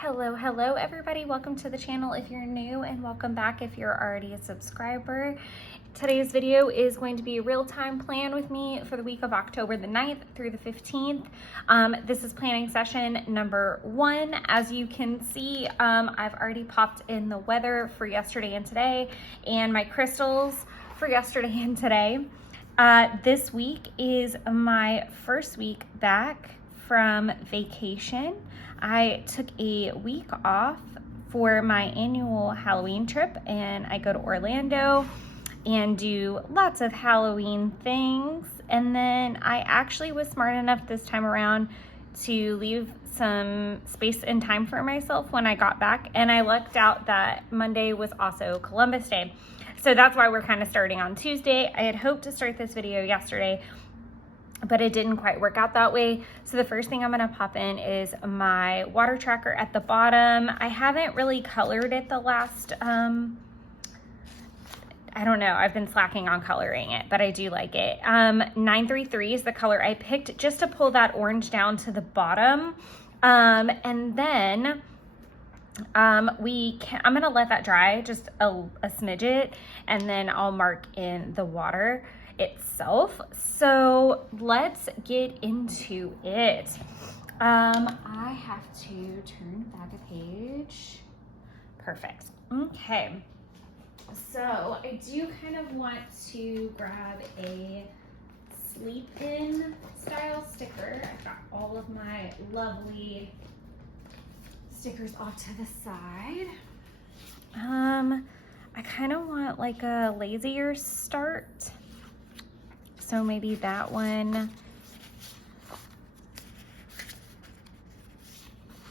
Hello everybody. Welcome to the channel if you're new, and welcome back if you're already a subscriber. Today's video is going to be a real-time plan with me for the week of October the 9th through the 15th. This is planning session number 1. As you can see, I've already popped in the weather for yesterday and today and my crystals for yesterday and today. This week is my first week back from vacation. I took a week off for my annual Halloween trip, and I go to Orlando and do lots of Halloween things. And then I actually was smart enough this time around to leave some space and time for myself when I got back, and I lucked out that Monday was also Columbus Day. So that's why we're kind of starting on Tuesday. I had hoped to start this video yesterday, but it didn't quite work out that way. So the first thing I'm gonna pop in is my water tracker at the bottom. I haven't really colored it the last, I don't know, I've been slacking on coloring it, but I do like it. 933 is the color I picked just to pull that orange down to the bottom. And then I'm gonna let that dry just a smidget, and then I'll mark in the water itself. So let's get into it. I have to turn back a page. Perfect. Okay. So I do kind of want to grab a sleep in style sticker. I've got all of my lovely stickers off to the side. I kind of want like a lazier start. So maybe that one.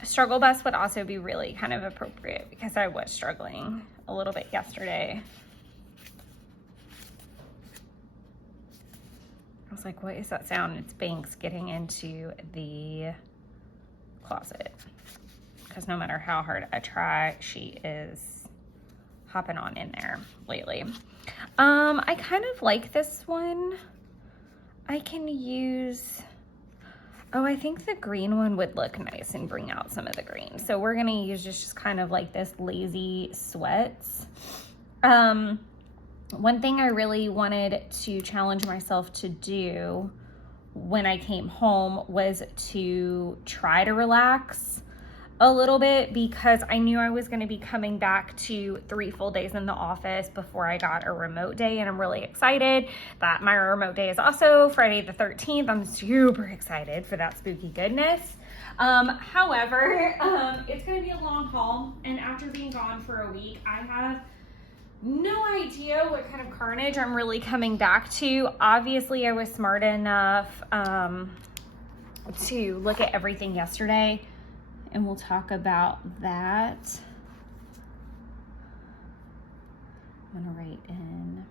Struggle bus would also be really kind of appropriate because I was struggling a little bit yesterday. I was like, what is that sound? It's Banks getting into the closet. Because no matter how hard I try, she is hopping on in there lately. I kind of like this one. I can use, I think the green one would look nice and bring out some of the green. So we're gonna use just kind of like this lazy sweats. One thing I really wanted to challenge myself to do when I came home was to try to relax a little bit, because I knew I was going to be coming back to 3 full days in the office before I got a remote day, and I'm really excited that my remote day is also Friday the 13th. I'm super excited for that spooky goodness. However, it's going to be a long haul, and after being gone for a week, I have no idea what kind of carnage I'm really coming back to. Obviously, I was smart enough to look at everything yesterday, and we'll talk about that. I'm gonna write in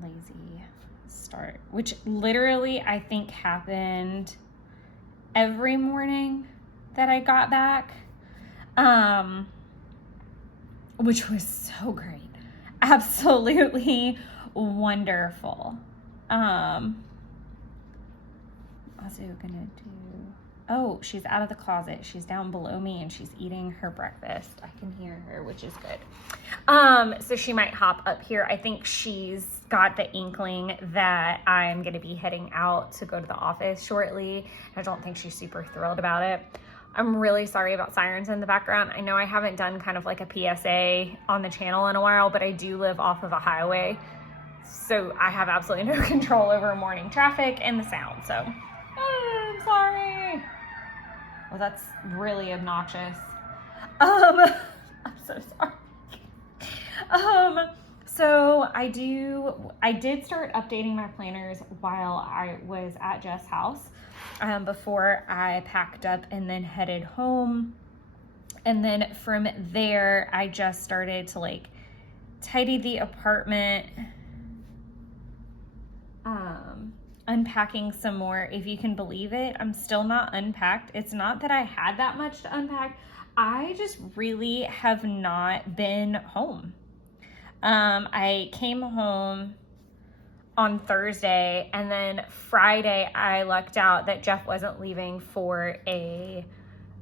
lazy start, which literally I think happened every morning that I got back, which was so great. Absolutely wonderful. Also gonna do, she's out of the closet. She's down below me and she's eating her breakfast. I can hear her, which is good. So she might hop up here. I think she's got the inkling that I'm gonna be heading out to go to the office shortly. I don't think she's super thrilled about it. I'm really sorry about sirens in the background. I know I haven't done kind of like a PSA on the channel in a while, but I do live off of a highway, so I have absolutely no control over morning traffic and the sound, so I'm sorry. Well, that's really obnoxious. I'm so sorry. So I did start updating my planners while I was at Jess' house, before I packed up and then headed home. And then from there, I just started to like tidy the apartment, unpacking some more. If you can believe it, I'm still not unpacked. It's not that I had that much to unpack. I just really have not been home. I came home on Thursday, and then Friday I lucked out that Jeff wasn't leaving for a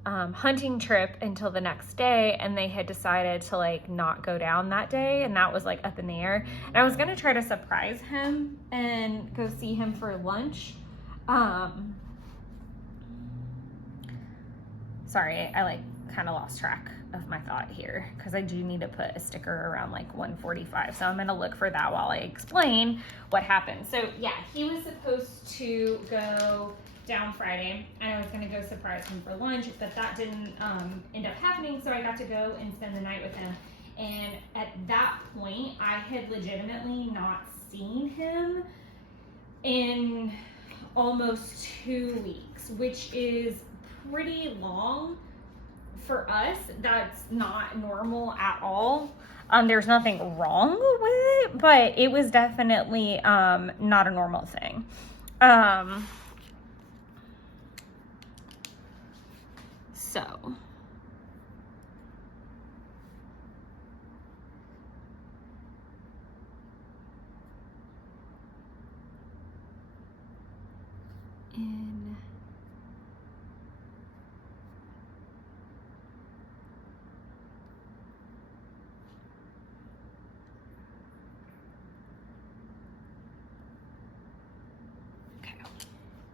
hunting trip until the next day, and they had decided to like not go down that day, and that was like up in the air. And I was gonna try to surprise him and go see him for lunch. Sorry, I like kind of lost track of my thought here because I do need to put a sticker around like 1:45, so I'm gonna look for that while I explain what happened. So yeah, he was supposed to go down Friday, and I was gonna go surprise him for lunch, but that didn't end up happening, so I got to go and spend the night with him. And at that point, I had legitimately not seen him in almost 2 weeks, which is pretty long for us. That's not normal at all. There's nothing wrong with it, but it was definitely not a normal thing. So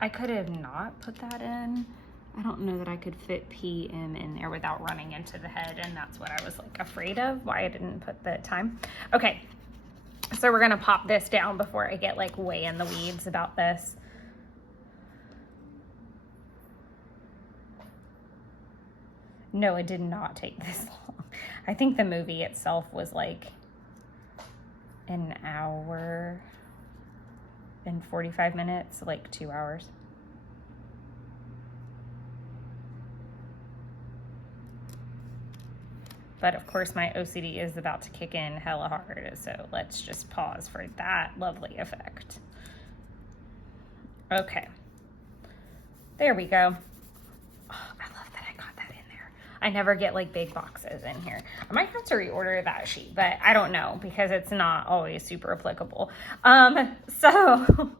I could have not put that in. I don't know that I could fit PM in there without running into the head, and that's what I was like afraid of, why I didn't put the time. Okay, so we're gonna pop this down before I get like way in the weeds about this. No, it did not take this long. I think the movie itself was like an hour and 45 minutes, like 2 hours. But of course my OCD is about to kick in hella hard, so let's just pause for that lovely effect. Okay, there we go. Oh, I love that I got that in there. I never get like big boxes in here. I might have to reorder that sheet, but I don't know because it's not always super applicable. So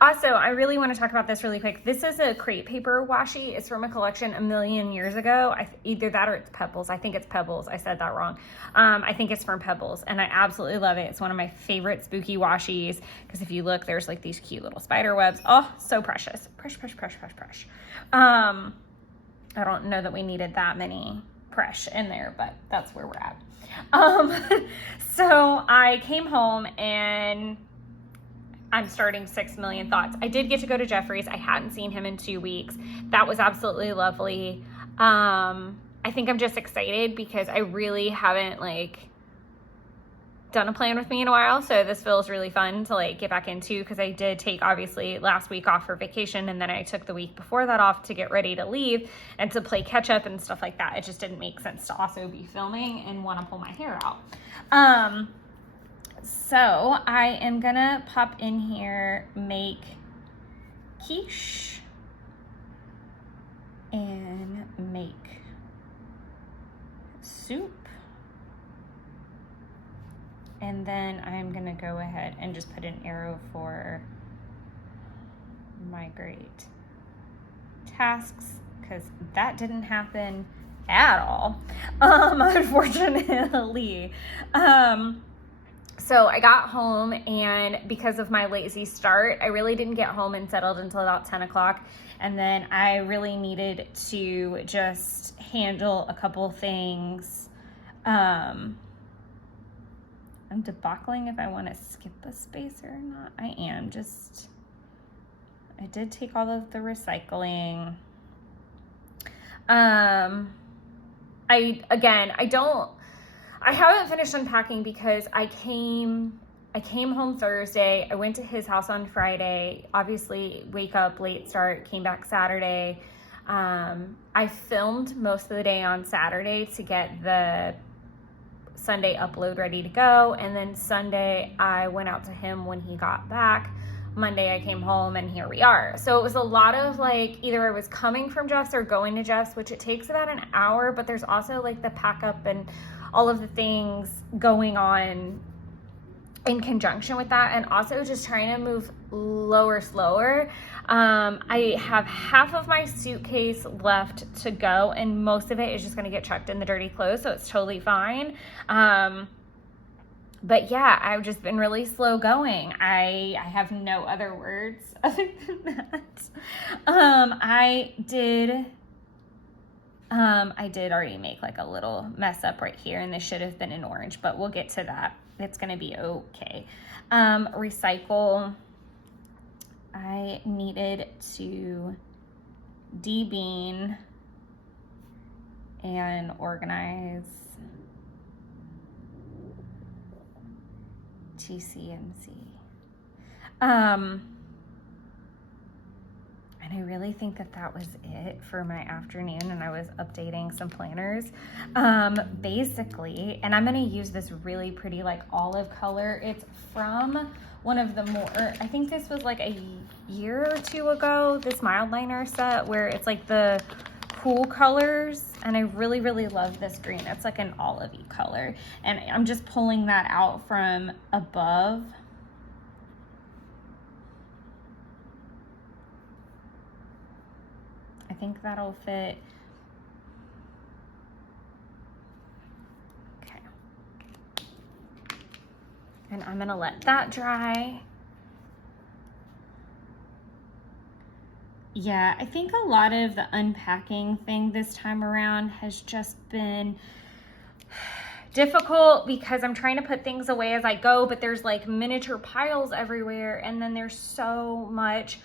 also, I really want to talk about this really quick. This is a crepe paper washi. It's from a collection a million years ago. Either that or it's Pebbles. I think it's Pebbles. I said that wrong. I think it's from Pebbles, and I absolutely love it. It's one of my favorite spooky washis because if you look, there's like these cute little spider webs. Oh, so precious. Precious. I don't know that we needed that many fresh in there, but that's where we're at. So I came home and I'm starting 6 million thoughts. I did get to go to Jeffrey's. I hadn't seen him in 2 weeks. That was absolutely lovely. I think I'm just excited because I really haven't like done a plan with me in a while. So this feels really fun to like get back into because I did take obviously last week off for vacation, and then I took the week before that off to get ready to leave and to play catch up and stuff like that. It just didn't make sense to also be filming and want to pull my hair out. So I am gonna pop in here, make quiche and make soup. And then I'm gonna go ahead and just put an arrow for my great tasks because that didn't happen at all, unfortunately. So I got home, and because of my lazy start, I really didn't get home and settled until about 10 o'clock. And then I really needed to just handle a couple things. I'm debacling if I want to skip a space or not. I did take all of the recycling. I haven't finished unpacking because I came home Thursday. I went to his house on Friday, obviously wake up, late start, came back Saturday. I filmed most of the day on Saturday to get the Sunday upload ready to go. And then Sunday I went out to him when he got back. Monday I came home, and here we are. So it was a lot of like, either I was coming from Jeff's or going to Jeff's, which it takes about an hour, but there's also like the pack up and all of the things going on in conjunction with that, and also just trying to move slower. I have half of my suitcase left to go, and most of it is just going to get chucked in the dirty clothes, so it's totally fine. But yeah, I've just been really slow going. I have no other words other than that. I did already make like a little mess up right here, and this should have been in orange, but we'll get to that. It's gonna be okay. Recycle. I needed to debean and organize TCMC. And I really think that was it for my afternoon, and I was updating some planners. Basically, and I'm gonna use this really pretty like olive color. It's from one of the more, I think this was like a year or two ago, this mild liner set where it's like the cool colors, and I really love this green. It's like an olivey color, and I'm just pulling that out from above. I think that'll fit. Okay. And I'm gonna let that dry. Yeah, I think a lot of the unpacking thing this time around has just been difficult because I'm trying to put things away as I go, but there's like miniature piles everywhere, and then there's so much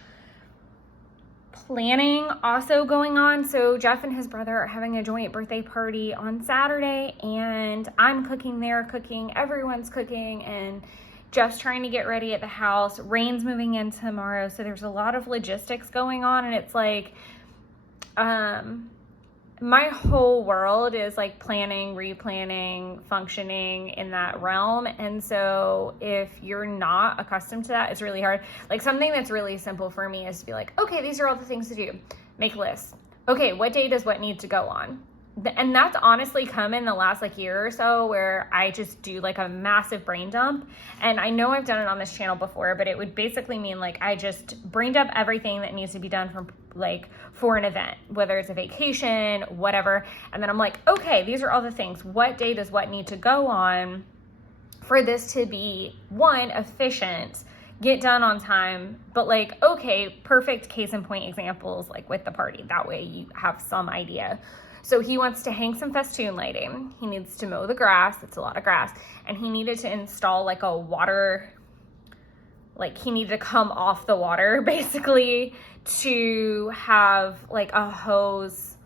planning also going on. So Jeff and his brother are having a joint birthday party on Saturday, and I'm cooking, they're cooking, everyone's cooking, and Jeff's trying to get ready at the house. Rain's moving in tomorrow, so there's a lot of logistics going on, and it's like my whole world is like planning, replanning, functioning in that realm. And so if you're not accustomed to that, it's really hard. Like something that's really simple for me is to be like, okay, these are all the things to do. Make lists. Okay, what day does what need to go on? And that's honestly come in the last like year or so where I just do like a massive brain dump. And I know I've done it on this channel before, but it would basically mean like I just brain dump everything that needs to be done for an event, whether it's a vacation, whatever. And then I'm like, okay, these are all the things. What day does what need to go on for this to be, one, efficient, get done on time, but like, okay, perfect case in point examples like with the party. That way you have some idea. So he wants to hang some festoon lighting. He needs to mow the grass. It's a lot of grass. And he needed to install like a water, like he needed to come off the water basically to have like a hose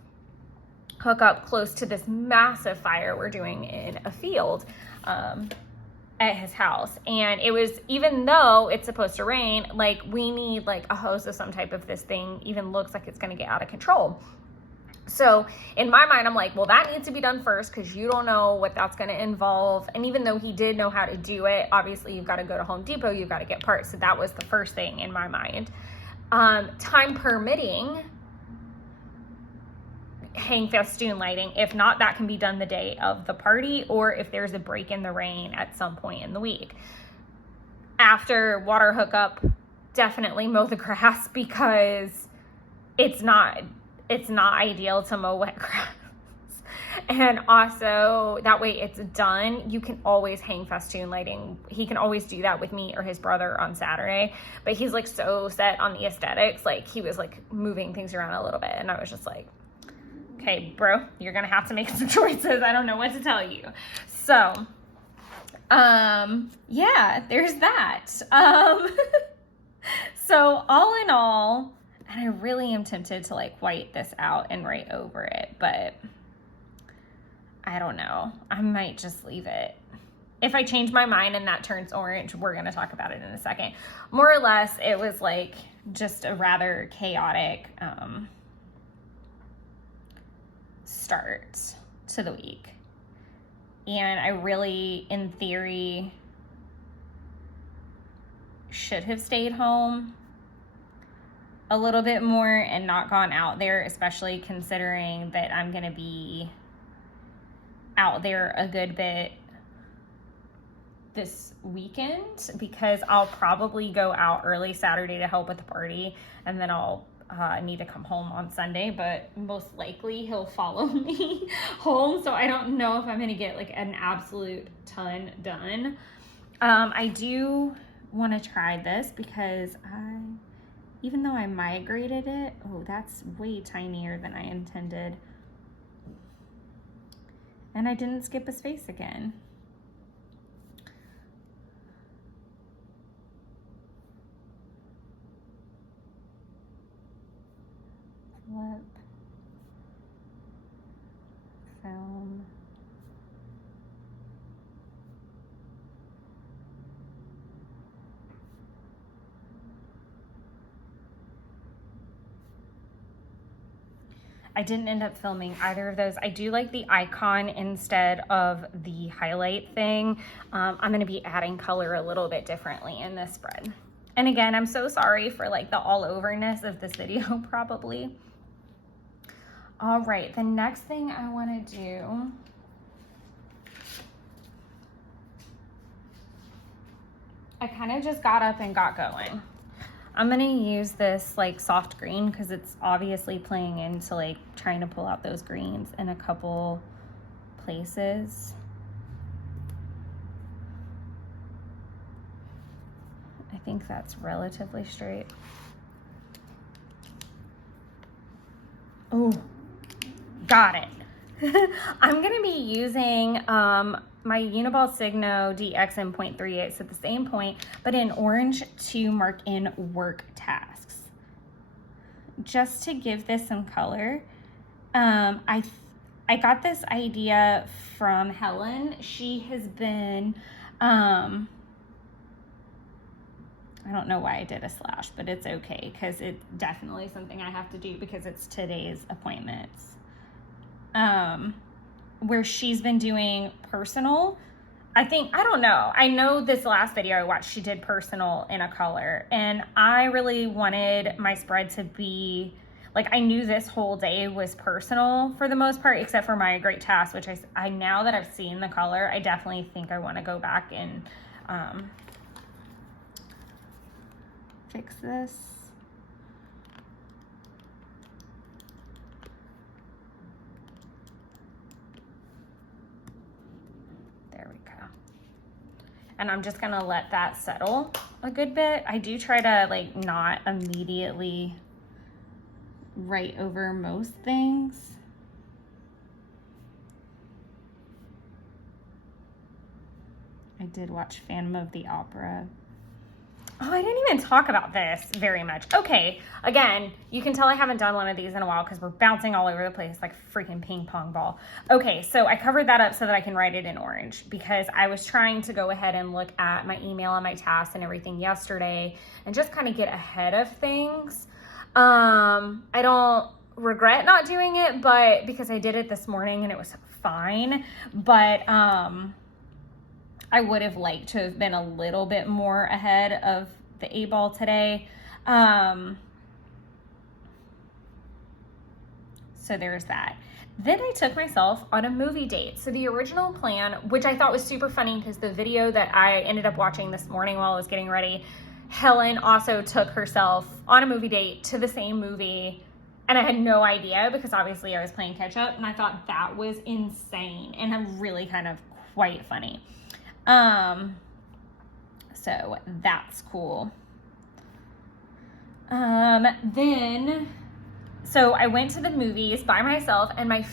hook up close to this massive fire we're doing in a field at his house. And it was, even though it's supposed to rain, like we need like a hose of some type if this thing even looks like it's going to get out of control. So in my mind, I'm like, well, that needs to be done first because you don't know what that's going to involve. And even though he did know how to do it, obviously you've got to go to Home Depot, you've got to get parts. So that was the first thing in my mind. Time permitting, hang festoon lighting. If not, that can be done the day of the party, or if there's a break in the rain at some point in the week. After water hookup, definitely mow the grass because it's not ideal to mow wet grass. And also that way it's done. You can always hang festoon lighting. He can always do that with me or his brother on Saturday, but he's like so set on the aesthetics. Like he was like moving things around a little bit, and I was just like, okay, bro, you're gonna have to make some choices. I don't know what to tell you. So yeah, there's that. So all in all, and I really am tempted to like white this out and write over it, but I don't know. I might just leave it. If I change my mind and that turns orange, we're going to talk about it in a second. More or less, it was like just a rather chaotic start to the week. And I really, in theory, should have stayed home a little bit more and not gone out there, especially considering that I'm going to be out there a good bit this weekend because I'll probably go out early Saturday to help with the party, and then I'll need to come home on Sunday, but most likely he'll follow me home, so I don't know if I'm gonna get like an absolute ton done. I do want to try this because even though I migrated it, oh, that's way tinier than I intended. And I didn't skip a space again. Flip. Film. I didn't end up filming either of those. I do like the icon instead of the highlight thing. I'm gonna be adding color a little bit differently in this spread. And again, I'm so sorry for like the all overness of this video probably. All right, the next thing I wanna do, I kind of just got up and got going. I'm gonna use this like soft green because it's obviously playing into like trying to pull out those greens in a couple places. I think that's relatively straight. Oh, got it. I'm gonna be using my Uniball Signo DX in 0.38, so at the same point, but in orange to mark in work tasks. Just to give this some color. I got this idea from Helen. She has been, I don't know why I did a slash, but it's okay because it's definitely something I have to do because it's today's appointments. Where she's been doing personal. I don't know. I know this last video I watched, she did personal in a color, and I really wanted my spread to be, like, I knew this whole day was personal for the most part, except for my great task, which I now that I've seen the color, I definitely think I want to go back and, fix this. And I'm just gonna let that settle a good bit. I do try to like not immediately write over most things. I did watch Phantom of the Opera. Oh, I didn't even talk about this very much. Okay, again, you can tell I haven't done one of these in a while because we're bouncing all over the place like a freaking ping pong ball. Okay, so I covered that up so that I can write it in orange because I was trying to go ahead and look at my email and my tasks and everything yesterday and just kind of get ahead of things. I don't regret not doing it, but because I did it this morning and it was fine, but I would have liked to have been a little bit more ahead of the A-ball today. So there's that. Then I took myself on a movie date. So the original plan, which I thought was super funny because the video that I ended up watching this morning while I was getting ready, Helen also took herself on a movie date to the same movie. And I had no idea because obviously I was playing catch up, and I thought that was insane and really kind of quite funny. So that's cool. So I went to the movies by myself, and my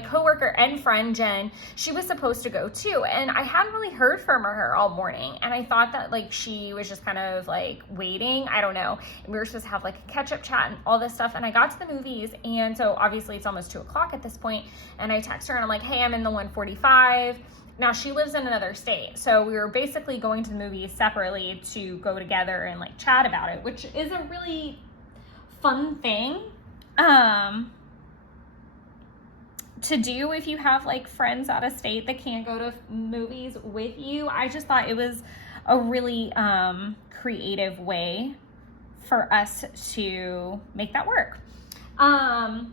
coworker and friend Jen, she was supposed to go too, and I hadn't really heard from her all morning, and I thought that like she was just kind of like waiting, I don't know, and we were supposed to have like a catch-up chat and all this stuff, and I got to the movies, and so obviously it's almost 2 o'clock at this point, and I text her and I'm like, hey, I'm in the 145. Now she lives in another state, so we were basically going to the movies separately to go together and like chat about it, which is a really fun thing to do if you have like friends out of state that can't go to movies with you. I just thought it was a really creative way for us to make that work. And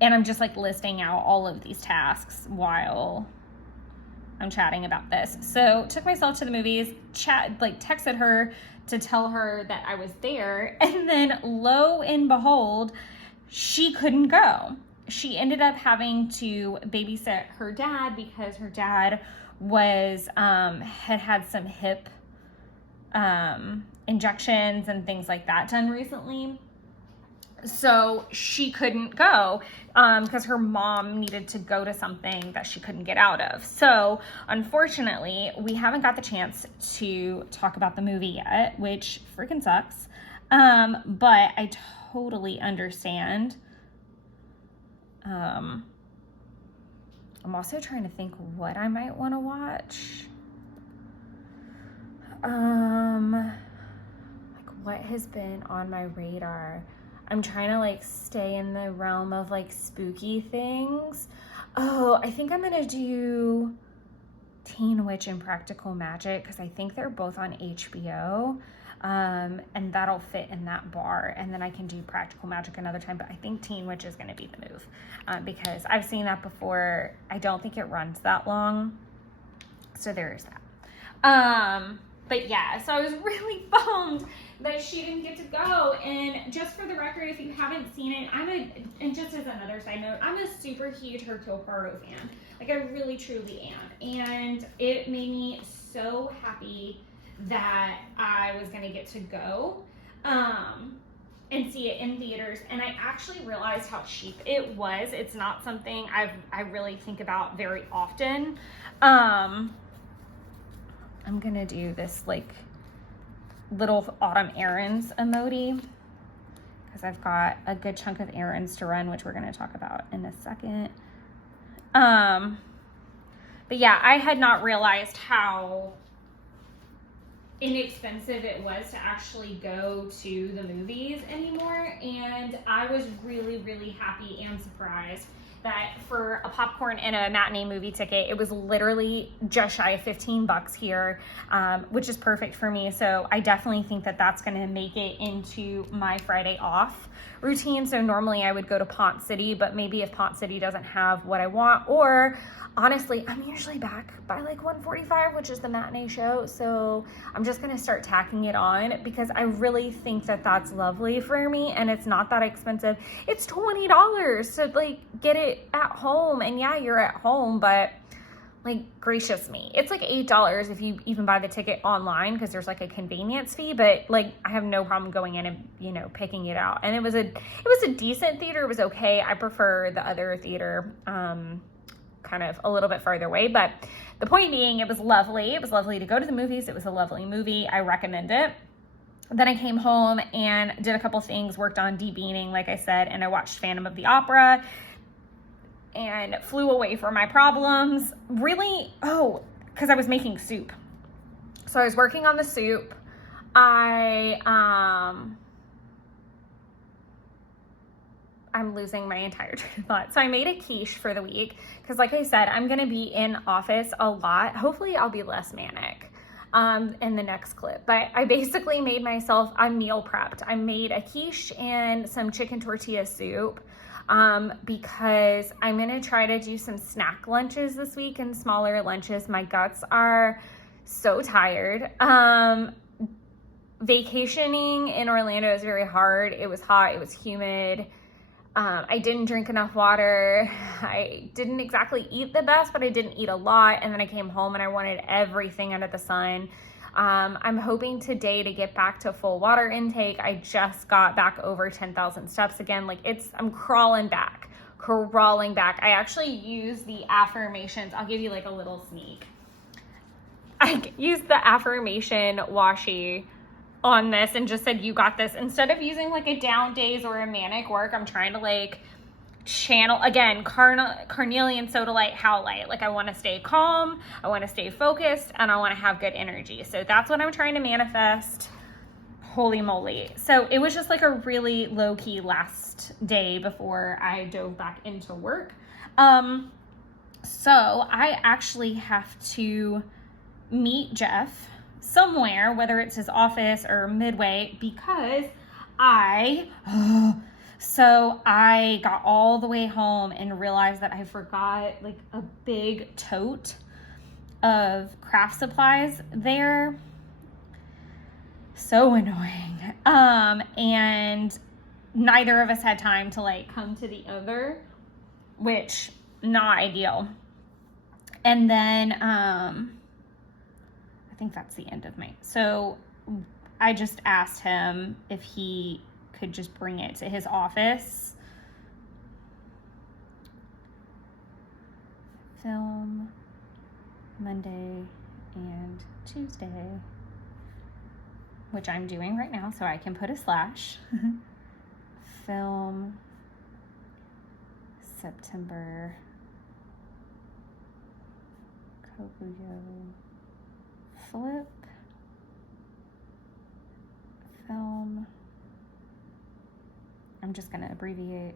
I'm just like listing out all of these tasks while I'm chatting about this. So took myself to the movies, texted her to tell her that I was there. And then lo and behold, she couldn't go. She ended up having to babysit her dad because her dad was, had some hip, injections and things like that done recently. So she couldn't go because her mom needed to go to something that she couldn't get out of. So unfortunately, we haven't got the chance to talk about the movie yet, which freaking sucks. But I totally understand. I'm also trying to think what I might want to watch. Like what has been on my radar? I'm trying to like stay in the realm of like spooky things. Oh, I think I'm gonna do Teen Witch and Practical Magic because I think they're both on HBO. And that'll fit in that bar. And then I can do Practical Magic another time. But I think Teen Witch is gonna be the move because I've seen that before. I don't think it runs that long. So there's that. But yeah, so I was really bummed that she didn't get to go. And just for the record, if you haven't seen it, and just as another side note, I'm a super huge Hercule Poirot fan. Like I really, truly am. And it made me so happy that I was gonna get to go and see it in theaters. And I actually realized how cheap it was. It's not something I really think about very often. I'm gonna do this like little autumn errands emoji because I've got a good chunk of errands to run, which we're gonna talk about in a second. But yeah, I had not realized how inexpensive it was to actually go to the movies anymore. And I was really, really happy and surprised that for a popcorn and a matinee movie ticket, it was literally just shy of $15 here, which is perfect for me. So I definitely think that that's going to make it into my Friday off routine. So normally I would go to Pont City, but maybe if Pont City doesn't have what I want, or honestly, I'm usually back by like 1:45, which is the matinee show. So I'm just going to start tacking it on because I really think that that's lovely for me. And it's not that expensive. It's $20 to like get it at home. And yeah, you're at home, but like gracious me, it's like $8 if you even buy the ticket online because there's like a convenience fee. But like I have no problem going in and, you know, picking it out. And it was a decent theater. It was okay. I prefer the other theater, kind of a little bit farther away, but the point being, it was lovely. It was lovely to go to the movies. It was a lovely movie. I recommend it. Then I came home and did a couple things, worked on debeaning, like I said, and I watched Phantom of the Opera and flew away from my problems. Really, because I was making soup. So I was working on the soup. I'm losing my entire train of thought. So I made a quiche for the week because like I said, I'm going to be in office a lot. Hopefully I'll be less manic in the next clip. But I basically made myself, I'm meal prepped. I made a quiche and some chicken tortilla soup because I'm going to try to do some snack lunches this week and smaller lunches. My guts are so tired. Vacationing in Orlando is very hard. It was hot. It was humid. I didn't drink enough water. I didn't exactly eat the best, but I didn't eat a lot. And then I came home and I wanted everything under the sun. I'm hoping today to get back to full water intake. I just got back over 10,000 steps again. Like I'm crawling back. I actually use the affirmations. I'll give you like a little sneak. I used the affirmation washi on this and just said, you got this. Instead of using like a down days or a manic work, I'm trying to like channel again, carnelian soda light, howlite. Like I want to stay calm, I want to stay focused, and I want to have good energy. So that's what I'm trying to manifest. Holy moly. So it was just like a really low-key last day before I dove back into work. So I actually have to meet Jeff somewhere, whether it's his office or Midway, because I got all the way home and realized that I forgot like a big tote of craft supplies there. So annoying. And neither of us had time to like come to the other, which not ideal. And then I think that's the end of so I just asked him if he could just bring it to his office. Film Monday and Tuesday, which I'm doing right now, so I can put a slash. Film September Kokuyo flip film. I'm just gonna abbreviate.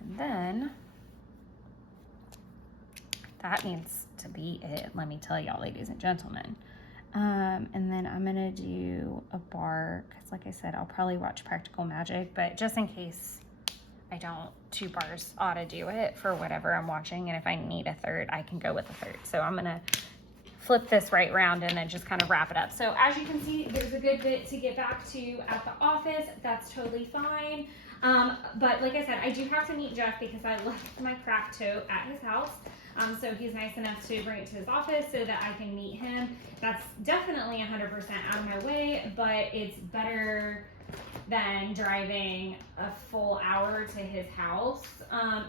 And then that needs to be it, let me tell y'all, ladies and gentlemen. And then I'm gonna do a bar, because like I said, I'll probably watch Practical Magic, but just in case I don't, 2 bars ought to do it for whatever I'm watching, and if I need a third, I can go with a third. So I'm gonna flip this right round and then just kind of wrap it up. So as you can see, there's a good bit to get back to at the office. That's totally fine. But like I said, I do have to meet Jeff because I left my craft tote at his house. So he's nice enough to bring it to his office so that I can meet him. That's definitely 100% out of my way, but it's better than driving a full hour to his house.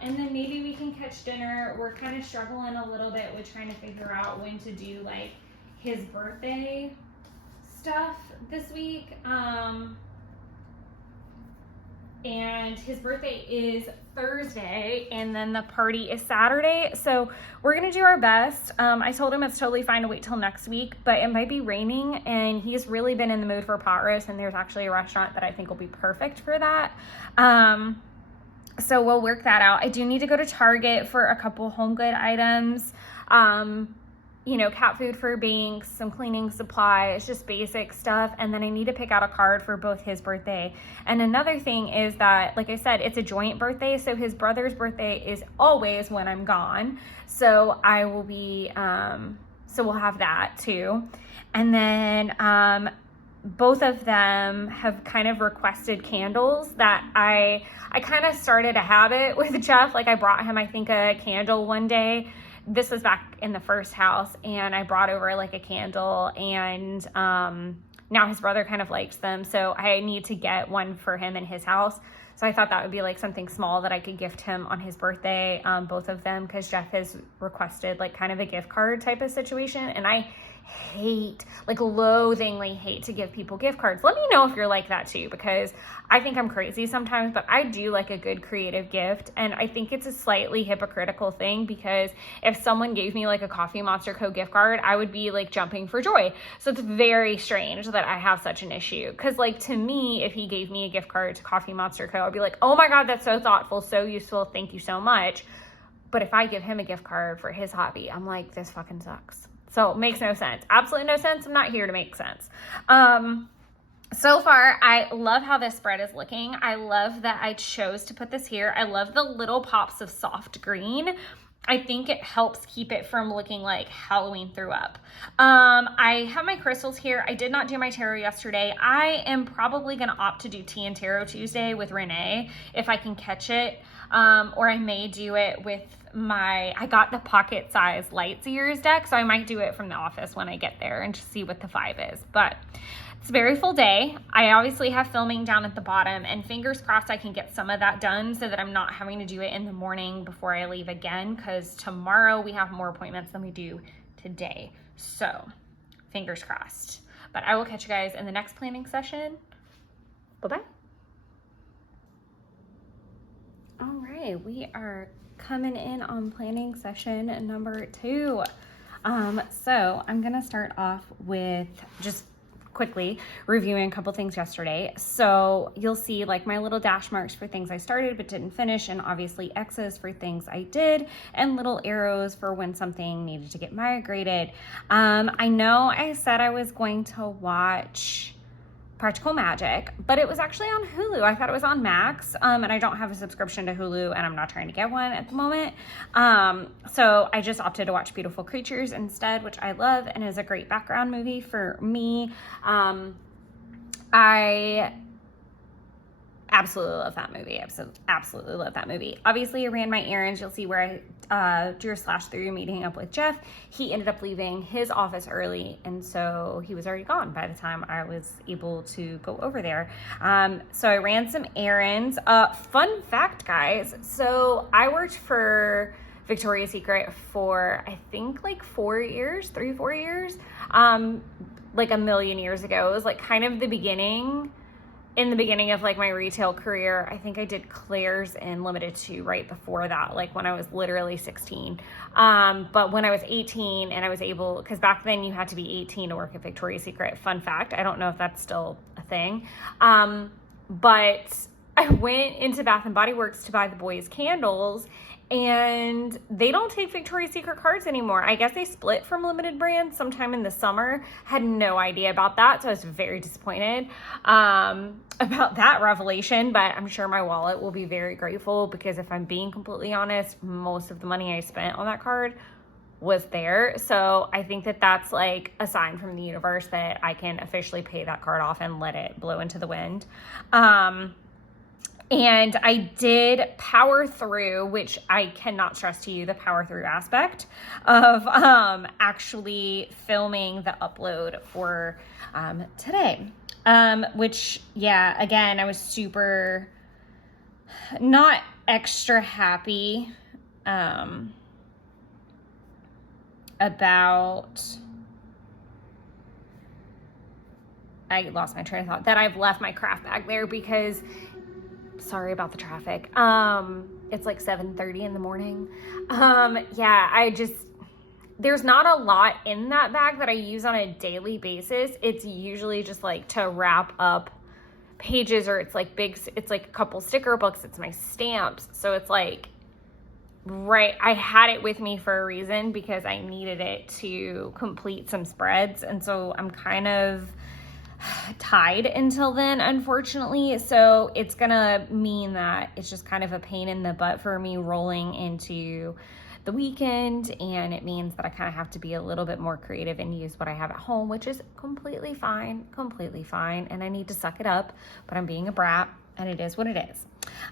And then maybe we can catch dinner. We're kind of struggling a little bit with trying to figure out when to do like his birthday stuff this week. And his birthday is Thursday, and then the party is Saturday. So we're gonna do our best. I told him it's totally fine to wait till next week, but it might be raining, and he's really been in the mood for pot roast, and there's actually a restaurant that I think will be perfect for that. So we'll work that out. I do need to go to Target for a couple home good items. You know, cat food for Binks, some cleaning supplies, just basic stuff. And then I need to pick out a card for both his birthday. And another thing is that, like I said, it's a joint birthday. So his brother's birthday is always when I'm gone. So I will be, so we'll have that too. And then both of them have kind of requested candles that I kind of started a habit with Jeff. Like I brought him, I think, a candle one day. This was back in the first house, and I brought over like a candle, and now his brother kind of likes them, so I need to get one for him in his house. So I thought that would be like something small that I could gift him on his birthday, both of them, because Jeff has requested like kind of a gift card type of situation, and I hate, like loathingly hate to give people gift cards. Let me know if you're like that too, because I think I'm crazy sometimes, but I do like a good creative gift. And I think it's a slightly hypocritical thing, because if someone gave me like a Coffee Monster Co. gift card, I would be like jumping for joy. So it's very strange that I have such an issue, because like to me, if he gave me a gift card to Coffee Monster Co., I'd be like, oh my God, that's so thoughtful, so useful, thank you so much. But if I give him a gift card for his hobby, I'm like, this fucking sucks. So it makes no sense. Absolutely no sense. I'm not here to make sense. So far, I love how this spread is looking. I love that I chose to put this here. I love the little pops of soft green. I think it helps keep it from looking like Halloween threw up. I have my crystals here. I did not do my tarot yesterday. I am probably going to opt to do Tea and Tarot Tuesday with Renee if I can catch it. Or I may do it with I got the pocket size Lights Ears deck, so I might do it from the office when I get there and just see what the vibe is. But it's a very full day. I obviously have filming down at the bottom, and fingers crossed I can get some of that done so that I'm not having to do it in the morning before I leave again, because tomorrow we have more appointments than we do today. So fingers crossed. But I will catch you guys in the next planning session. Bye-bye. All right, we are coming in on planning session number 2. So I'm gonna start off with just quickly reviewing a couple things yesterday. So you'll see like my little dash marks for things I started but didn't finish, and obviously X's for things I did, and little arrows for when something needed to get migrated. I know I said I was going to watch Practical Magic, but it was actually on Hulu. I thought it was on Max, and I don't have a subscription to Hulu, and I'm not trying to get one at the moment. So I just opted to watch Beautiful Creatures instead, which I love and is a great background movie for me. I absolutely love that movie. Absolutely love that movie. Obviously, I ran my errands. You'll see where I drew a slash through meeting up with Jeff. He ended up leaving his office early, and so he was already gone by the time I was able to go over there. So I ran some errands. Fun fact, guys. So I worked for Victoria's Secret for, I think, like 4 years, 3-4 years, like a million years ago. It was like kind of the beginning of like my retail career. I think I did Claire's and Limited Too right before that, like when I was literally 16. But when I was 18 and I was able, because back then you had to be 18 to work at Victoria's Secret. Fun fact, I don't know if that's still a thing. But I went into Bath and Body Works to buy the boys' candles, and they don't take Victoria's Secret cards anymore. I guess they split from Limited Brands sometime in the summer. Had no idea about that, so I was very disappointed about that revelation, but I'm sure my wallet will be very grateful, because if I'm being completely honest, most of the money I spent on that card was there. So I think that that's like a sign from the universe that I can officially pay that card off and let it blow into the wind. And I did power through, which I cannot stress to you, the power through aspect of actually filming the upload for today. Which, yeah, again, I was super not extra happy about... I lost my train of thought. That I've left my craft bag there because... Sorry about the traffic. It's like 7:30 in the morning. Yeah, there's not a lot in that bag that I use on a daily basis. It's usually just like to wrap up pages, or it's like it's like a couple sticker books. It's my stamps. So it's like, right, I had it with me for a reason, because I needed it to complete some spreads. And so I'm kind of tied until then, unfortunately. So it's gonna mean that it's just kind of a pain in the butt for me rolling into the weekend, and it means that I kind of have to be a little bit more creative and use what I have at home, which is completely fine, and I need to suck it up, but I'm being a brat, and it is what it is.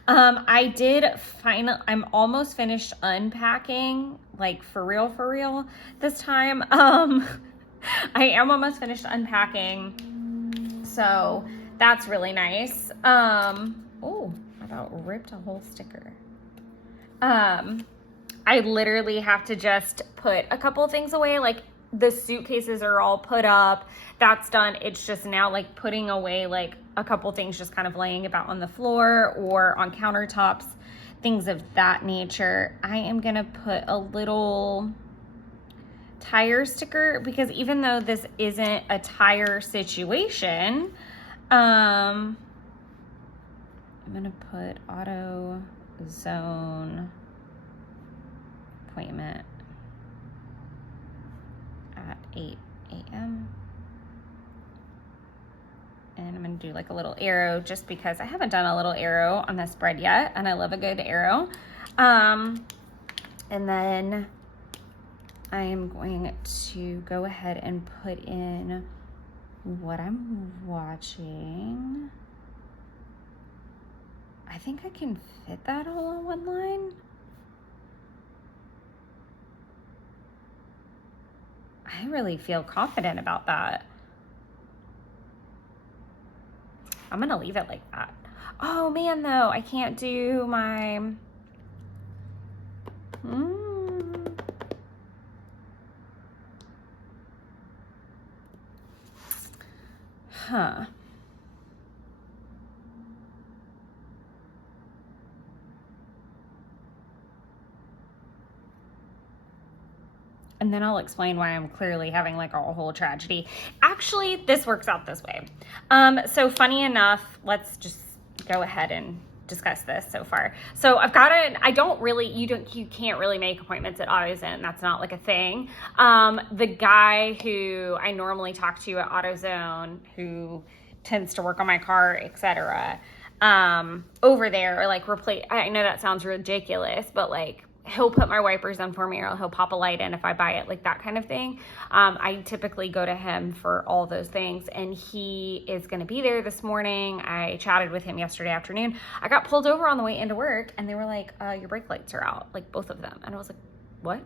I'm almost finished unpacking, like for real this time. I am almost finished unpacking, so that's really nice. Oh, I about ripped a whole sticker. I literally have to just put a couple things away. Like the suitcases are all put up. That's done. It's just now like putting away like a couple things just kind of laying about on the floor or on countertops, things of that nature. I am going to put a little tire sticker because even though this isn't a tire situation, I'm going to put auto zone appointment at 8 a.m. And I'm going to do like a little arrow just because I haven't done a little arrow on this spread yet, and I love a good arrow. And then I am going to go ahead and put in what I'm watching. I think I can fit that all on one line. I really feel confident about that. I'm gonna leave it like that. Oh man, though, I can't do my... Huh. And then I'll explain why I'm clearly having like a whole tragedy. Actually, this works out this way. So funny enough, let's just go ahead and discuss this so far. So I've got you can't really make appointments at AutoZone. That's not like a thing. The guy who I normally talk to at AutoZone, who tends to work on my car, etc. Over there, or like replace, I know that sounds ridiculous, but like he'll put my wipers on for me, or he'll pop a light in if I buy it, like that kind of thing. I typically go to him for all those things, and he is going to be there this morning. I chatted with him yesterday afternoon. I got pulled over on the way into work, and they were like, your brake lights are out, like both of them. And I was like, what?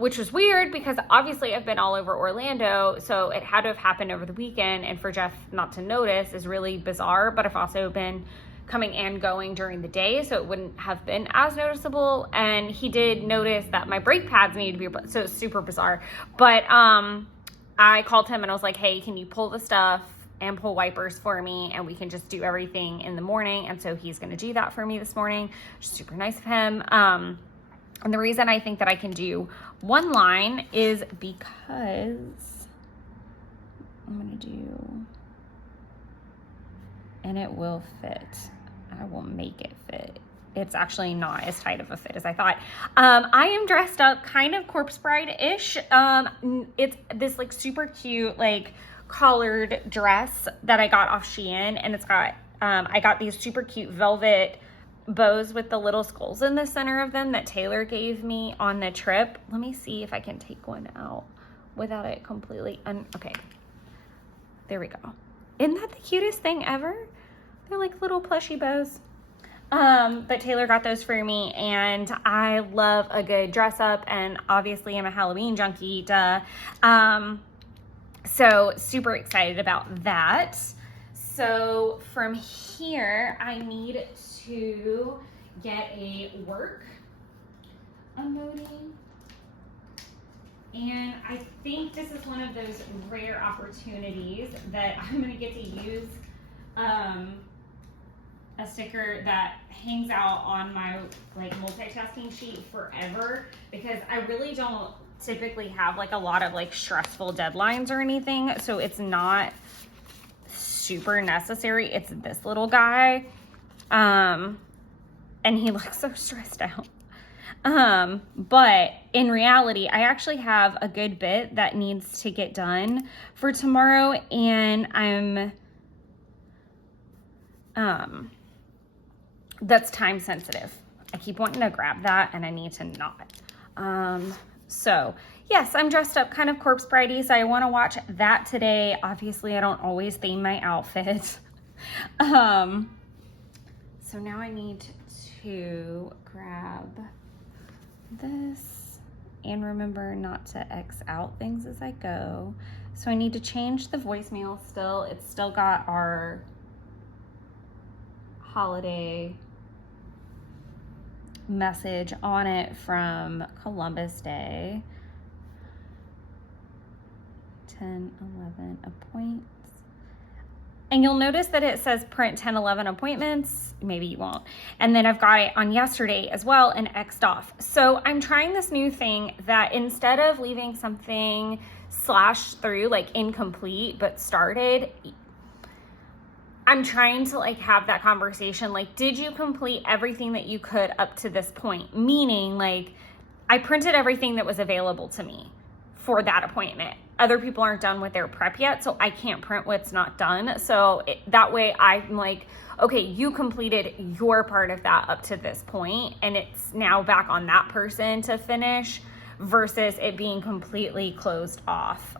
Which was weird because obviously I've been all over Orlando, so it had to have happened over the weekend, and for Jeff not to notice is really bizarre. But I've also been coming and going during the day, so it wouldn't have been as noticeable. And he did notice that my brake pads needed to be, so it's super bizarre. But I called him and I was like, hey, can you pull the stuff and pull wipers for me, and we can just do everything in the morning. And so he's going to do that for me this morning. Super nice of him. And the reason I think that I can do one line is because I'm going to do, and it will fit. I will make it fit. It's actually not as tight of a fit as I thought. I am dressed up kind of corpse bride-ish. It's this like super cute, like collared dress that I got off Shein, and it's got, I got these super cute velvet bows with the little skulls in the center of them that Taylor gave me on the trip. Let me see if I can take one out without it completely, okay. There we go. Isn't that the cutest thing ever? They're like little plushy bows. But Taylor got those for me, and I love a good dress up, and obviously I'm a Halloween junkie, duh. So super excited about that. So from here, I need to get a work unloading. And I think this is one of those rare opportunities that I'm gonna get to use a sticker that hangs out on my like multitasking sheet forever, because I really don't typically have like a lot of like stressful deadlines or anything, so it's not super necessary. It's this little guy, and he looks so stressed out. But in reality, I actually have a good bit that needs to get done for tomorrow, and that's time sensitive. I keep wanting to grab that, and I need to not. So yes, I'm dressed up kind of corpse bridey, so I want to watch that today. Obviously, I don't always theme my outfit. So now I need to grab this and remember not to X out things as I go. So I need to change the voicemail still. It's still got our holiday message on it from Columbus Day. 10, 11 appointments. And you'll notice that it says print 10, 11 appointments. Maybe you won't. And then I've got it on yesterday as well and X'd off. So I'm trying this new thing that instead of leaving something slashed through like incomplete but started, I'm trying to like have that conversation. Like, did you complete everything that you could up to this point? Meaning like I printed everything that was available to me for that appointment. Other people aren't done with their prep yet, so I can't print what's not done. So that way I'm like, okay, you completed your part of that up to this point, and it's now back on that person to finish versus it being completely closed off.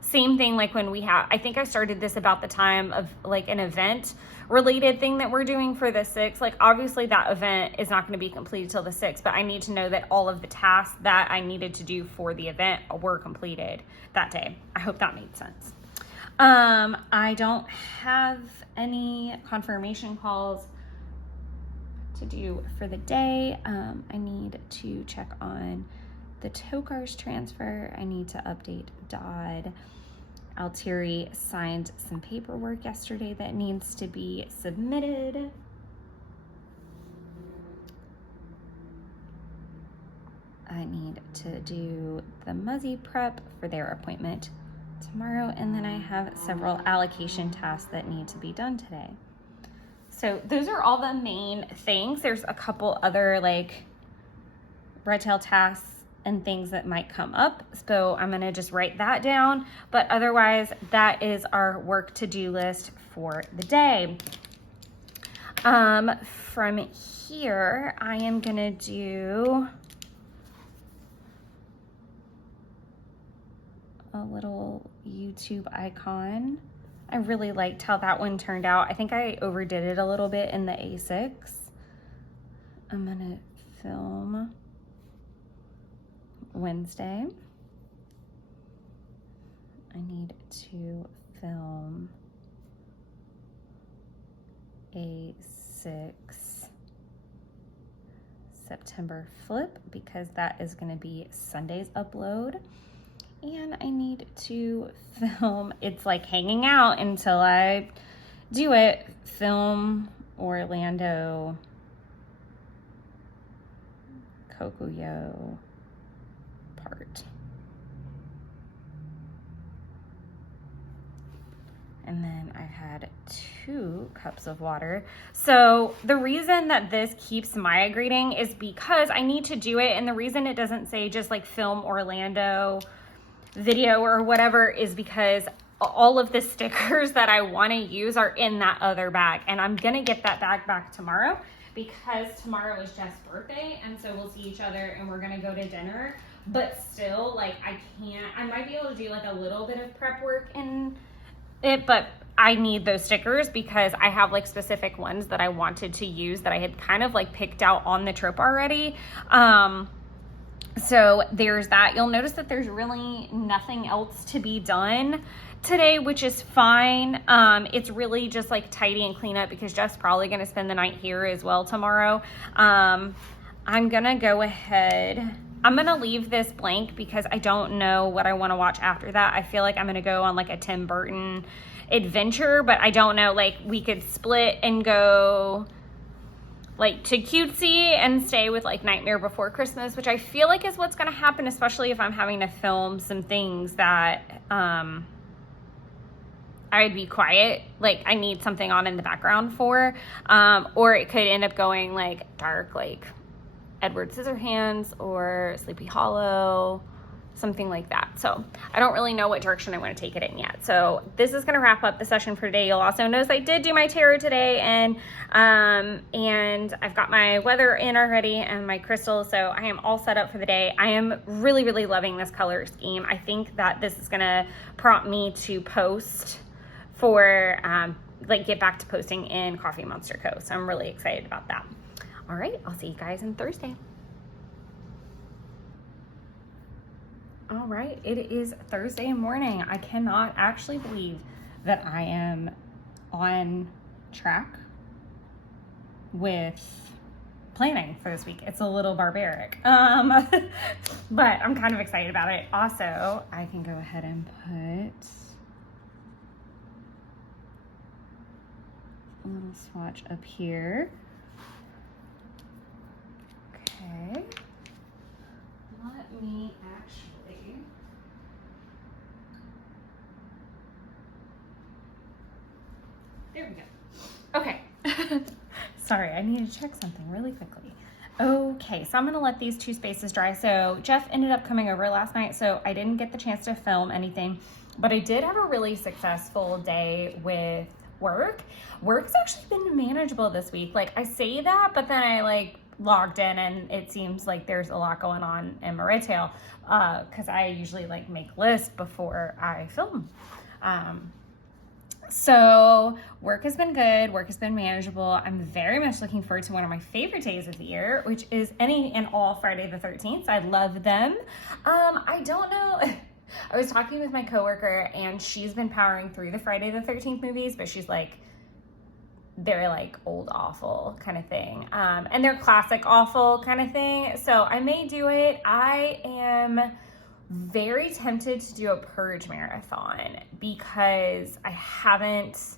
Same thing like when we have, I think I started this about the time of like an event related thing that we're doing for the 6th. Like obviously that event is not going to be completed till the 6th, but I need to know that all of the tasks that I needed to do for the event were completed that day. I hope that made sense. I don't have any confirmation calls to do for the day. I need to check on the tow cars transfer. I need to update Dodd. Altieri signed some paperwork yesterday that needs to be submitted. I need to do the Muzzy prep for their appointment tomorrow, and then I have several allocation tasks that need to be done today. So those are all the main things. There's a couple other like retail tasks and things that might come up. So I'm gonna just write that down. But otherwise, that is our work to-do list for the day. From here, I am gonna do a little YouTube icon. I really liked how that one turned out. I think I overdid it a little bit in the A6. I'm gonna film Wednesday. I need to film A6 September flip because that is going to be Sunday's upload. And I need to film, it's like hanging out until I do it, film Orlando Kokuyo part. And then I've had 2 cups of water. So the reason that this keeps migrating is because I need to do it. And the reason it doesn't say just like film Orlando video or whatever is because all of the stickers that I want to use are in that other bag. And I'm going to get that bag back tomorrow because tomorrow is Jeff's birthday. And so we'll see each other and we're going to go to dinner. But still, like, I might be able to do like a little bit of prep work in it, but I need those stickers because I have like specific ones that I wanted to use that I had kind of like picked out on the trip already. So there's that. You'll notice that there's really nothing else to be done today, which is fine. It's really just like tidy and clean up because Jeff's probably going to spend the night here as well tomorrow. I'm going to go ahead. I'm going to leave this blank because I don't know what I want to watch after that. I feel like I'm going to go on like a Tim Burton adventure, but I don't know, like we could split and go like to cutesy and stay with like Nightmare Before Christmas, which I feel like is what's going to happen, especially if I'm having to film some things that I would be quiet, like I need something on in the background for, or it could end up going like dark, like Edward Scissorhands or Sleepy Hollow, something like that. So I don't really know what direction I want to take it in yet. So this is going to wrap up the session for today. You'll also notice I did do my tarot today, and I've got my weather in already and my crystals. So I am all set up for the day. I am really, really loving this color scheme. I think that this is going to prompt me to post for, like get back to posting in Coffee Monster Co. So I'm really excited about that. All right, I'll see you guys on Thursday. All right, it is Thursday morning. I cannot actually believe that I am on track with planning for this week. It's a little barbaric, but I'm kind of excited about it. Also, I can go ahead and put a little swatch up here. Okay, let me actually, there we go. Okay, sorry, I need to check something really quickly. Okay, so I'm gonna let these 2 spaces dry. So Jeff ended up coming over last night, so I didn't get the chance to film anything, but I did have a really successful day with work. Work's actually been manageable this week. Like I say that, but then I like logged in and it seems like there's a lot going on in my retail because I usually like make lists before I film. So work has been good. Work has been manageable. I'm very much looking forward to one of my favorite days of the year, which is any and all Friday the 13th. I love them. I don't know. I was talking with my coworker and she's been powering through the Friday the 13th movies, but she's like, they're like old awful kind of thing. And they're classic awful kind of thing. So I may do it. I am very tempted to do a purge marathon because I haven't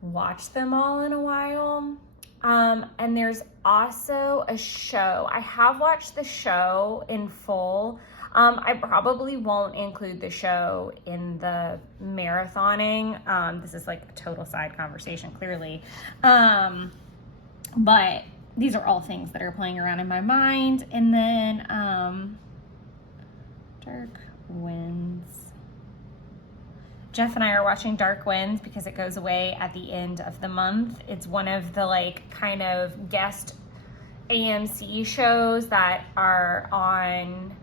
watched them all in a while. And there's also a show. I have watched the show in full. I probably won't include the show in the marathoning. This is like a total side conversation, clearly. But these are all things that are playing around in my mind. And then Dark Winds. Jeff and I are watching Dark Winds because it goes away at the end of the month. It's one of the like kind of guest AMC shows that are on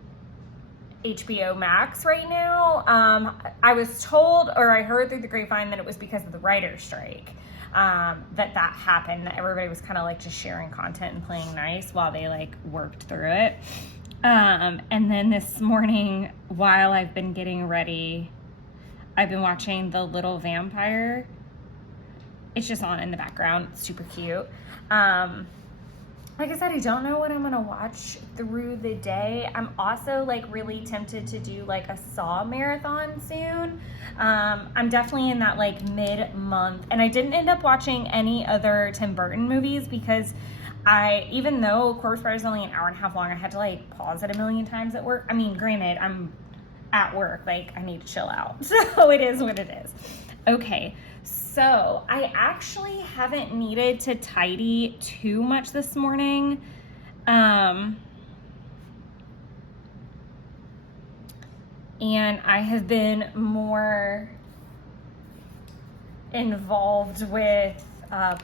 HBO Max right now. I was told, or I heard through the grapevine, that it was because of the writer's strike that happened, that everybody was kind of like just sharing content and playing nice while they like worked through it. And then this morning, while I've been getting ready, I've been watching The Little Vampire. It's just on in the background. It's super cute. Like I said, I don't know what I'm gonna watch through the day. I'm also like really tempted to do like a Saw marathon soon. I'm definitely in that like mid-month, and I didn't end up watching any other Tim Burton movies because even though Corpse Bride is only an hour and a half long, I had to like pause it a million times at work. I mean, granted, I'm at work, like I need to chill out. So it is what it is. Okay. So I actually haven't needed to tidy too much this morning. And I have been more involved with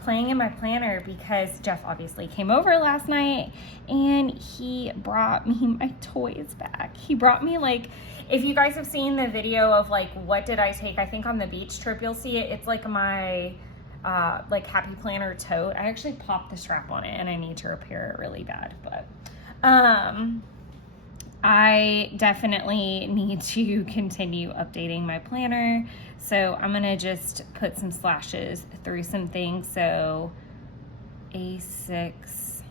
playing in my planner because Jeff obviously came over last night and he brought me my toys back. He brought me like, if you guys have seen the video of like what did I take, I think on the beach trip you'll see it. It's like my like Happy Planner tote. I actually popped the strap on it and I need to repair it really bad, but I definitely need to continue updating my planner. So I'm gonna just put some slashes through some things. So A6,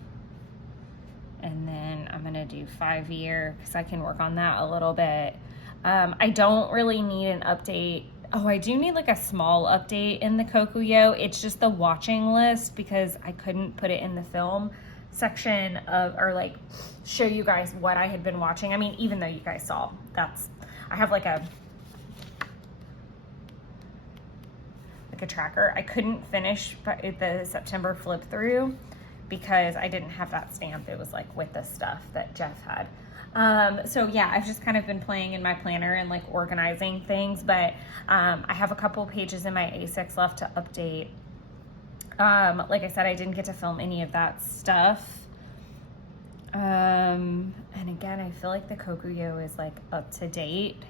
and then I'm gonna do 5-year because I can work on that a little bit. I don't really need an update. Oh, I do need like a small update in the Kokuyo. It's just the watching list because I couldn't put it in the film section of, or like show you guys what I had been watching. I mean, even though you guys saw, I have like a tracker. I couldn't finish the September flip through because I didn't have that stamp. It was like with the stuff that Jeff had. So yeah, I've just kind of been playing in my planner and like organizing things, but I have a couple pages in my A6 left to update. Like I said, I didn't get to film any of that stuff. And again, I feel like the Kokuyo is like up to date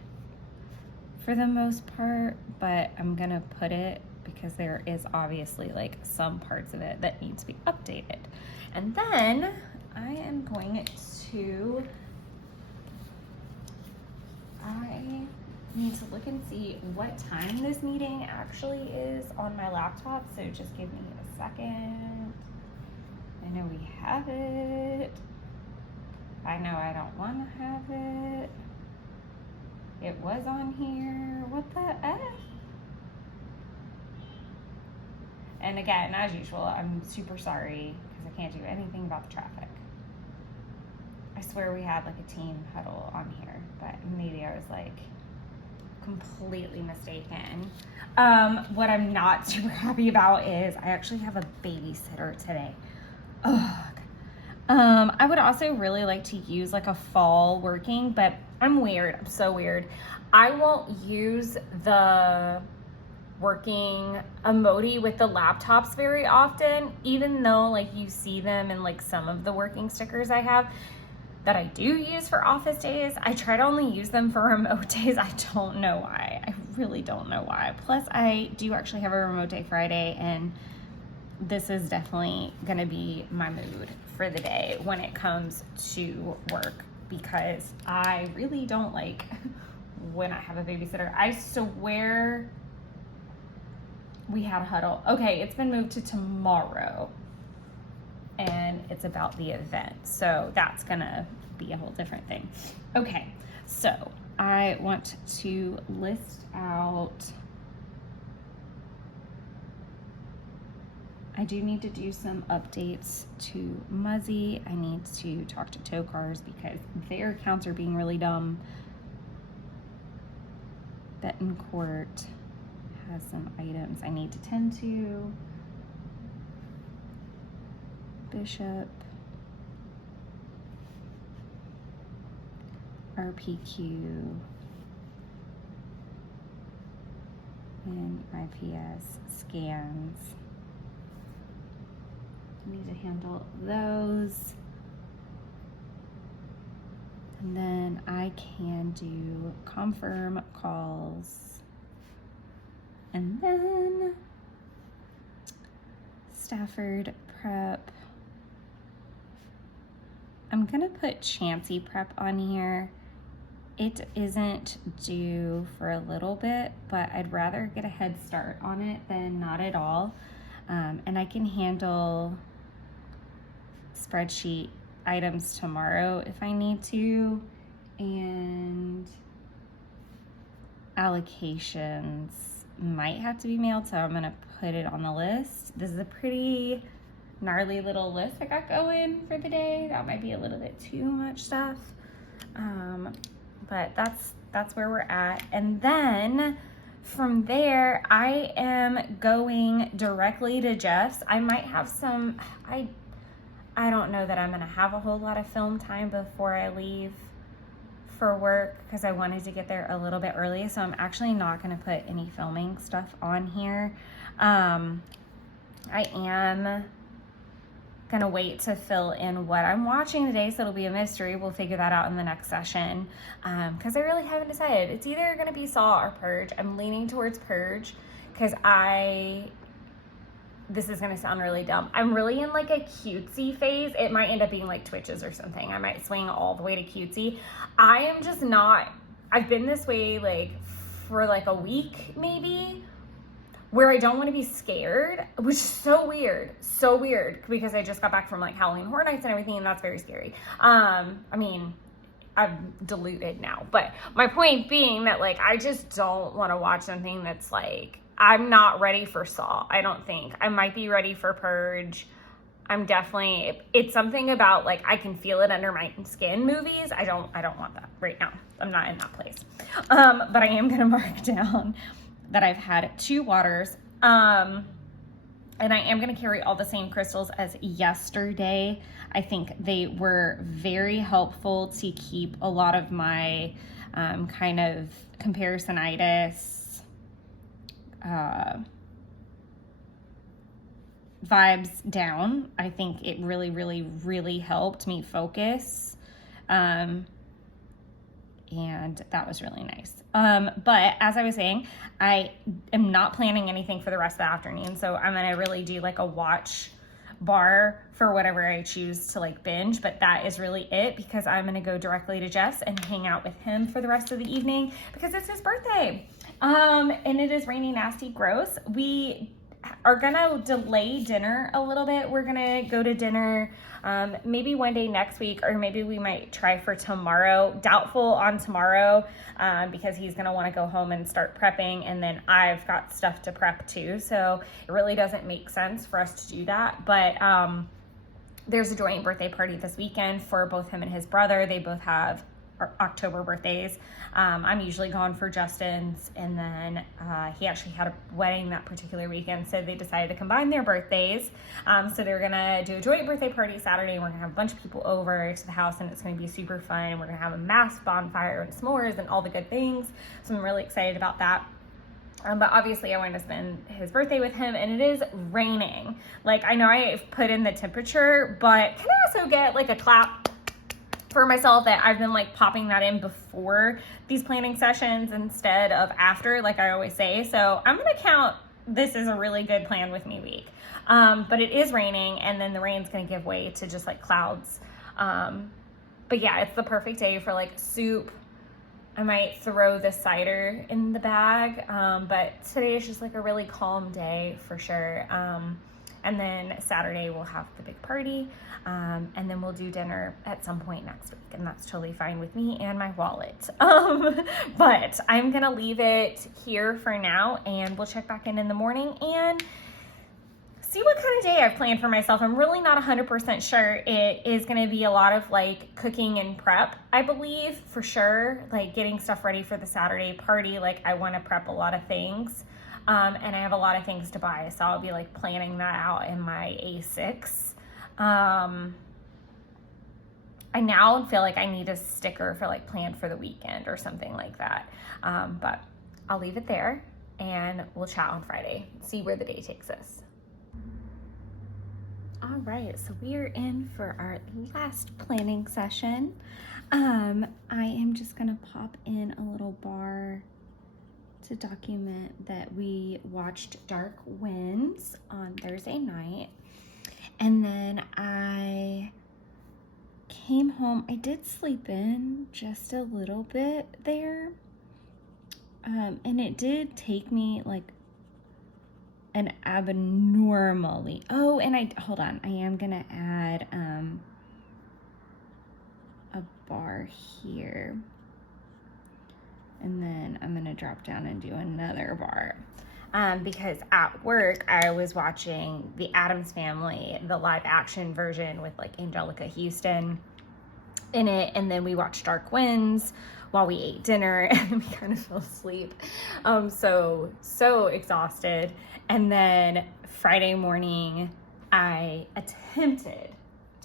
for the most part, but I'm gonna put it because there is obviously like some parts of it that need to be updated. And then I am going to, I need to look and see what time this meeting actually is on my laptop. So just give me a second. I know we have it. I know I don't want to have it. It was on here. What the F? And again, as usual, I'm super sorry because I can't do anything about the traffic. I swear we had like a team huddle on here, but maybe I was like completely mistaken. What I'm not super happy about is I actually have a babysitter today. Ugh. I would also really like to use like a fall working, but I'm weird. I'm so weird. I won't use the working emoji with the laptops very often, even though like you see them in like some of the working stickers I have that I do use for office days. I try to only use them for remote days. I don't know why. I really don't know why. Plus I do actually have a remote day Friday, and this is definitely gonna be my mood for the day when it comes to work, because I really don't like when I have a babysitter. I swear we had a huddle. Okay, it's been moved to tomorrow and it's about the event. So that's gonna be a whole different thing. Okay, so I want to list out, I do need to do some updates to Muzzy. I need to talk to tow cars because their accounts are being really dumb. Betancourt has some items I need to tend to. Bishop, RPQ, and IPS scans. I need to handle those. And then I can do confirm calls. And then Stafford prep. I'm gonna put Chansey prep on here. It isn't due for a little bit, but I'd rather get a head start on it than not at all. And I can handle spreadsheet items tomorrow if I need to, and allocations might have to be mailed, so I'm gonna put it on the list. This is a pretty gnarly little list I got going for the day. That might be a little bit too much stuff, but that's where we're at. And then from there, I am going directly to Jeff's. I might have some, I don't know that I'm gonna have a whole lot of film time before I leave for work because I wanted to get there a little bit early, so I'm actually not gonna put any filming stuff on here. I am gonna wait to fill in what I'm watching today, so it'll be a mystery. We'll figure that out in the next session because I really haven't decided. It's either gonna be Saw or Purge. I'm leaning towards Purge because this is gonna sound really dumb. I'm really in like a cutesy phase. It might end up being like Twitches or something. I might swing all the way to cutesy. I am just not, I've been this way like for like a week maybe, where I don't want to be scared, which is so weird because I just got back from like Halloween Horror Nights and everything, and that's very scary. I mean, I'm deluded now, but my point being that like I just don't want to watch something that's like, I'm not ready for Saw. I don't think. I might be ready for Purge. I'm definitely, it's something about like I can feel it under my skin movies. I don't want that right now. I'm not in that place. But I am gonna mark down that I've had 2 waters. And I am gonna carry all the same crystals as yesterday. I think they were very helpful to keep a lot of my kind of comparisonitis vibes down. I think it really helped me focus, and that was really nice. But as I was saying, I am not planning anything for the rest of the afternoon, so I'm gonna really do like a watch bar for whatever I choose to like binge, but that is really it because I'm gonna go directly to Jeff's and hang out with him for the rest of the evening because it's his birthday. And it is rainy, nasty, gross. We are gonna delay dinner a little bit. We're gonna go to dinner maybe one day next week, or maybe we might try for tomorrow. Doubtful on tomorrow because he's gonna wanna go home and start prepping, and then I've got stuff to prep too. So it really doesn't make sense for us to do that. But there's a joint birthday party this weekend for both him and his brother. They both have October birthdays. I'm usually gone for Justin's, and then he actually had a wedding that particular weekend, so they decided to combine their birthdays. So they're gonna do a joint birthday party Saturday, and we're gonna have a bunch of people over to the house, and it's gonna be super fun. We're gonna have a mass bonfire and s'mores and all the good things, so I'm really excited about that. But obviously I wanted to spend his birthday with him, and it is raining. Like, I know I've put in the temperature, but can I also get like a clap for myself that I've been like popping that in before these planning sessions instead of after, like I always say. So I'm gonna count this as a really good plan with me week. But it is raining, and then the rain's gonna give way to just like clouds. But yeah, it's the perfect day for like soup. I might throw the cider in the bag, but today is just like a really calm day for sure. And then Saturday we'll have the big party, and then we'll do dinner at some point next week, and that's totally fine with me and my wallet. But I'm gonna leave it here for now, and we'll check back in the morning and see what kind of day I've planned for myself. I'm really not 100% sure. It is gonna be a lot of like cooking and prep, I believe, for sure. Like getting stuff ready for the Saturday party. Like I wanna prep a lot of things. And I have a lot of things to buy, so I'll be like planning that out in my A6. I now feel like I need a sticker for like planned for the weekend or something like that. But I'll leave it there and we'll chat on Friday, see where the day takes us. All right, so we are in for our last planning session. I am just gonna pop in a little bar to document that we watched Dark Winds on Thursday night. And then I came home. I did sleep in just a little bit there. And it did take me like an abnormally, oh, and hold on, I am gonna add a bar here, and then I'm gonna drop down and do another bar, because at work I was watching The Addams Family, the live action version with like Angelica Houston in it, and then we watched Dark Winds while we ate dinner, and we kind of fell asleep. So exhausted. And then Friday morning, I attempted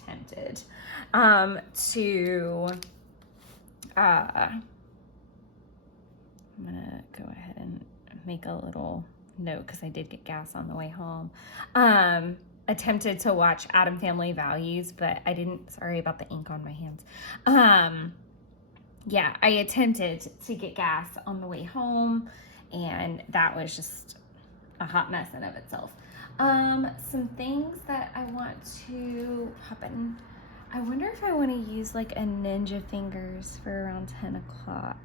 to, I'm gonna go ahead and make a little note because I did get gas on the way home. Attempted to watch Addams Family Values, but I didn't, sorry about the ink on my hands. Yeah, I attempted to get gas on the way home, and that was just a hot mess in of itself. Some things that I want to pop in. I wonder if I want to use like a Ninja Fingers for around 10 o'clock.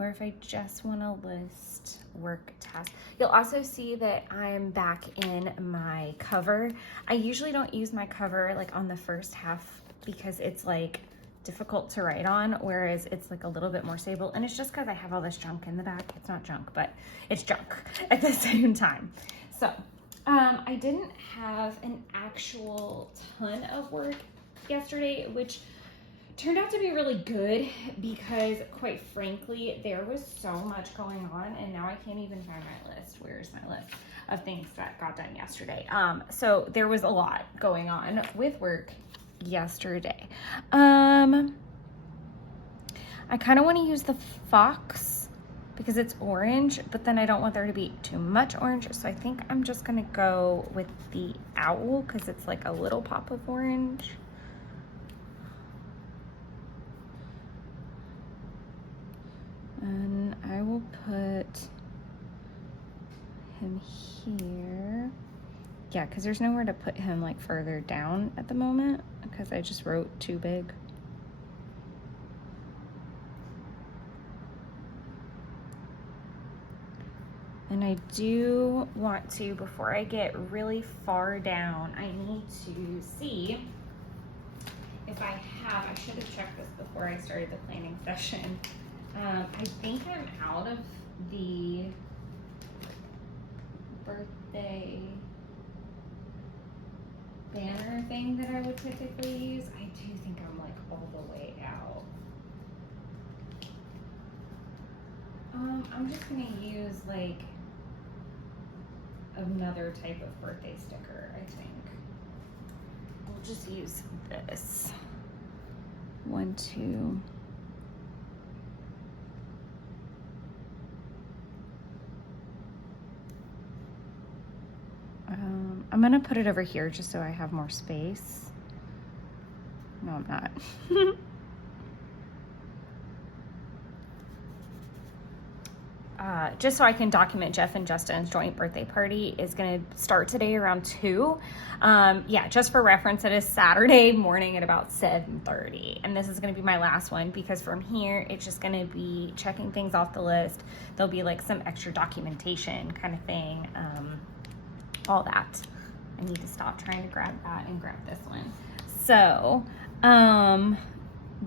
Or if I just want to list work tasks. You'll also see that I'm back in my cover. I usually don't use my cover like on the first half because it's like difficult to write on, whereas it's like a little bit more stable, and it's just because I have all this junk in the back. It's not junk, but it's junk at the same time. So I didn't have an actual ton of work yesterday, which turned out to be really good because, quite frankly, there was so much going on, and now I can't even find my list. Where's my list of things that got done yesterday? So there was a lot going on with work yesterday. I kind of want to use the fox because it's orange, but then I don't want there to be too much orange, so I think I'm just gonna go with the owl because it's like a little pop of orange. And I will put him here. Yeah, because there's nowhere to put him like further down at the moment because I just wrote too big. And I do want to, before I get really far down, I need to see if I should have checked this before I started the planning session. I think I'm out of the birthday banner thing that I would typically use. I do think I'm like all the way out. I'm just gonna use like another type of birthday sticker, I think. We'll just use this. 1, 2. I'm gonna put it over here just so I have more space. No, I'm not. Just so I can document Jeff and Justin's joint birthday party is gonna start today around 2. Yeah, just for reference, it is Saturday morning at about 7:30. And this is gonna be my last one because from here, it's just gonna be checking things off the list. There'll be like some extra documentation kind of thing, all that. I need to stop trying to grab that and grab this one. So,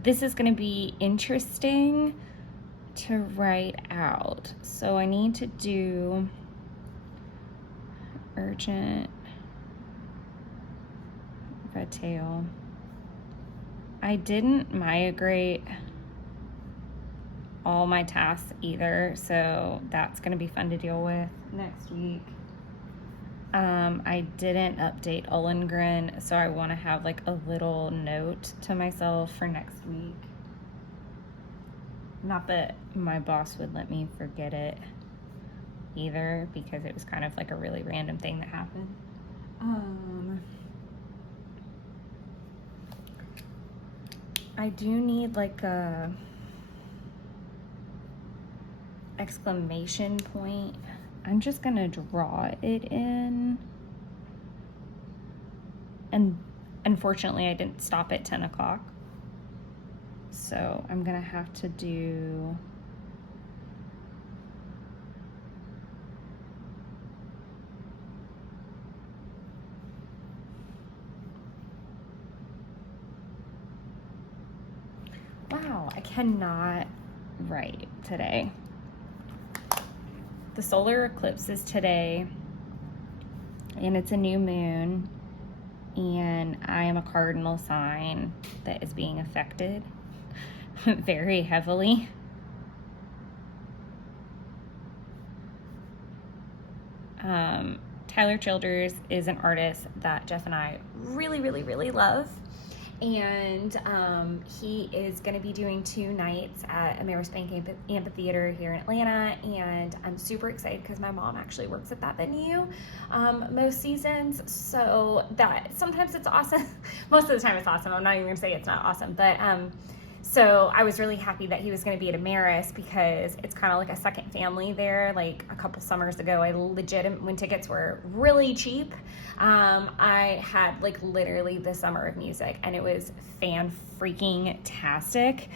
this is gonna be interesting to write out. So I need to do urgent red tail. I didn't migrate all my tasks either, so that's gonna be fun to deal with next week. I didn't update Ollengren, so I want to have like a little note to myself for next week. Not that my boss would let me forget it either, because it was kind of like a really random thing that happened. I do need like a exclamation point. I'm just gonna draw it in. And unfortunately I didn't stop at 10 o'clock. So I'm gonna have to do wow, I cannot write today. The solar eclipse is today, and it's a new moon, and I am a cardinal sign that is being affected very heavily. Tyler Childers is an artist that Jeff and I really, really, really love. And he is going to be doing 2 nights at Amerispank Amphitheater here in Atlanta, and I'm super excited because my mom actually works at that venue most seasons, so that sometimes it's awesome. Most of the time it's awesome. I'm not even going to say it's not awesome, but so I was really happy that he was going to be at Ameris because it's kind of like a second family there. Like a couple summers ago, when tickets were really cheap, I had like literally the summer of music, and it was fan-freaking-tastic.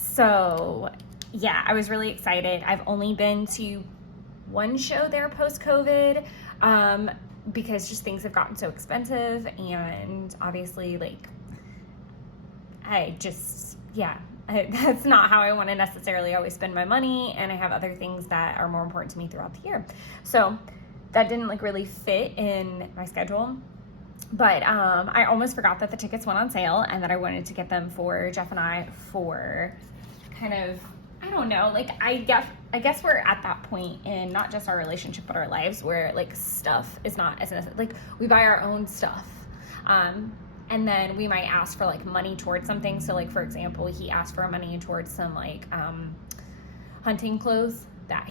So yeah, I was really excited. I've only been to 1 show there post-COVID, because just things have gotten so expensive, and obviously like that's not how I want to necessarily always spend my money, and I have other things that are more important to me throughout the year. So that didn't like really fit in my schedule. But I almost forgot that the tickets went on sale and that I wanted to get them for Jeff and I for kind of, I don't know, like I guess we're at that point in not just our relationship but our lives where like stuff is not as necessary. Like we buy our own stuff. And then we might ask for like money towards something. So like, for example, he asked for money towards some like hunting clothes that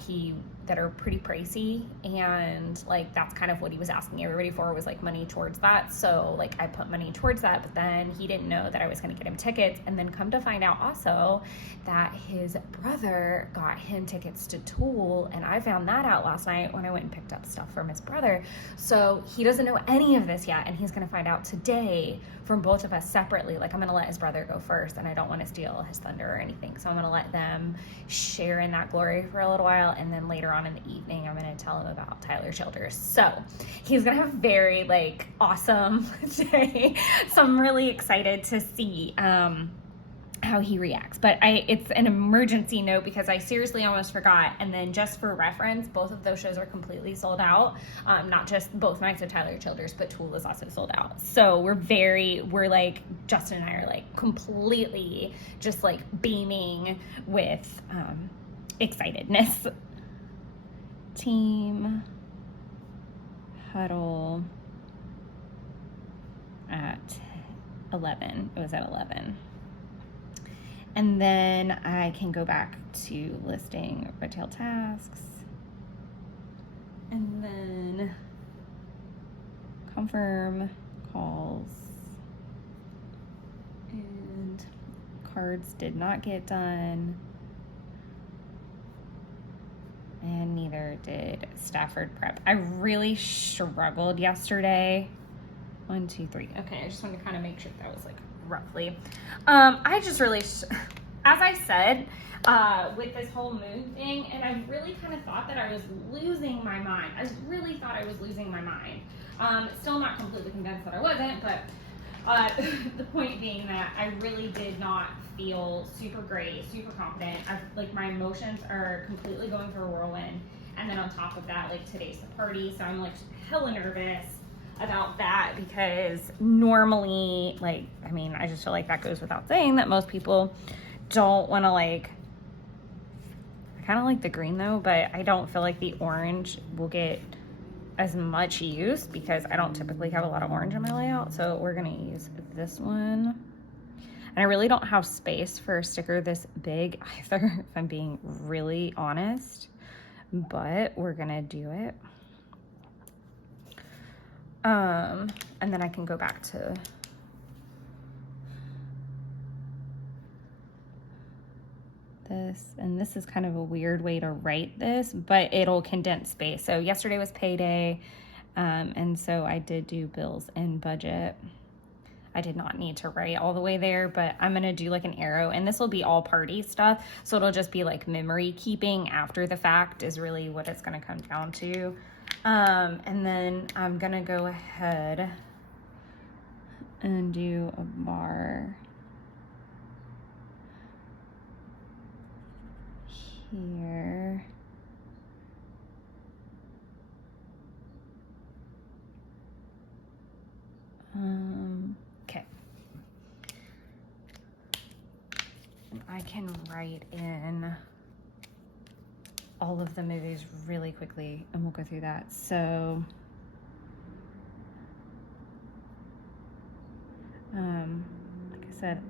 are pretty pricey, and like that's kind of what he was asking everybody for, was like money towards that. So like I put money towards that, but then he didn't know that I was going to get him tickets, and then come to find out also that his brother got him tickets to Tool, and I found that out last night when I went and picked up stuff from his brother. So he doesn't know any of this yet, and he's going to find out today from both of us separately. Like I'm going to let his brother go first, and I don't want to steal his thunder or anything, so I'm going to let them share in that glory for a little while, and then later on in the evening I'm going to tell him about Tyler Childers. So he's going to have a very like awesome day, so I'm really excited to see how he reacts. But it's an emergency note because I seriously almost forgot. And then just for reference, both of those shows are completely sold out. Not just both nights of Tyler Childers, but Tool is also sold out. So we're like, Justin and I are like completely just like beaming with excitedness. Team huddle at 11. It was at 11. And then I can go back to listing retail tasks. And then confirm calls. And cards did not get done. And neither did Stafford prep. I really struggled yesterday. 1, 2, 3. Okay, I just wanted to kind of make sure that was like roughly. I just really, as I said, with this whole moon thing, and I really kind of thought that I was losing my mind. I really thought I was losing my mind. Still not completely convinced that I wasn't, but the point being that I really did not feel super great, super confident. Like my emotions are completely going for a whirlwind, and then on top of that, like today's the party, so I'm like hella nervous about that, because normally, like, I mean, I just feel like that goes without saying that most people don't want to like, I kind of like the green though, but I don't feel like the orange will get as much use because I don't typically have a lot of orange in my layout. So we're gonna use this one. And I really don't have space for a sticker this big either, if I'm being really honest, but we're gonna do it. And then I can go back to this, and this is kind of a weird way to write this, but it'll condense space. So yesterday was payday, and so I did do bills and budget. I did not need to write all the way there, but I'm gonna do like an arrow, and this will be all party stuff, so it'll just be like memory keeping after the fact is really what it's gonna come down to. And then I'm gonna go ahead and do a bar here. Okay. And I can write in all of the movies really quickly and we'll go through that. So, like I said,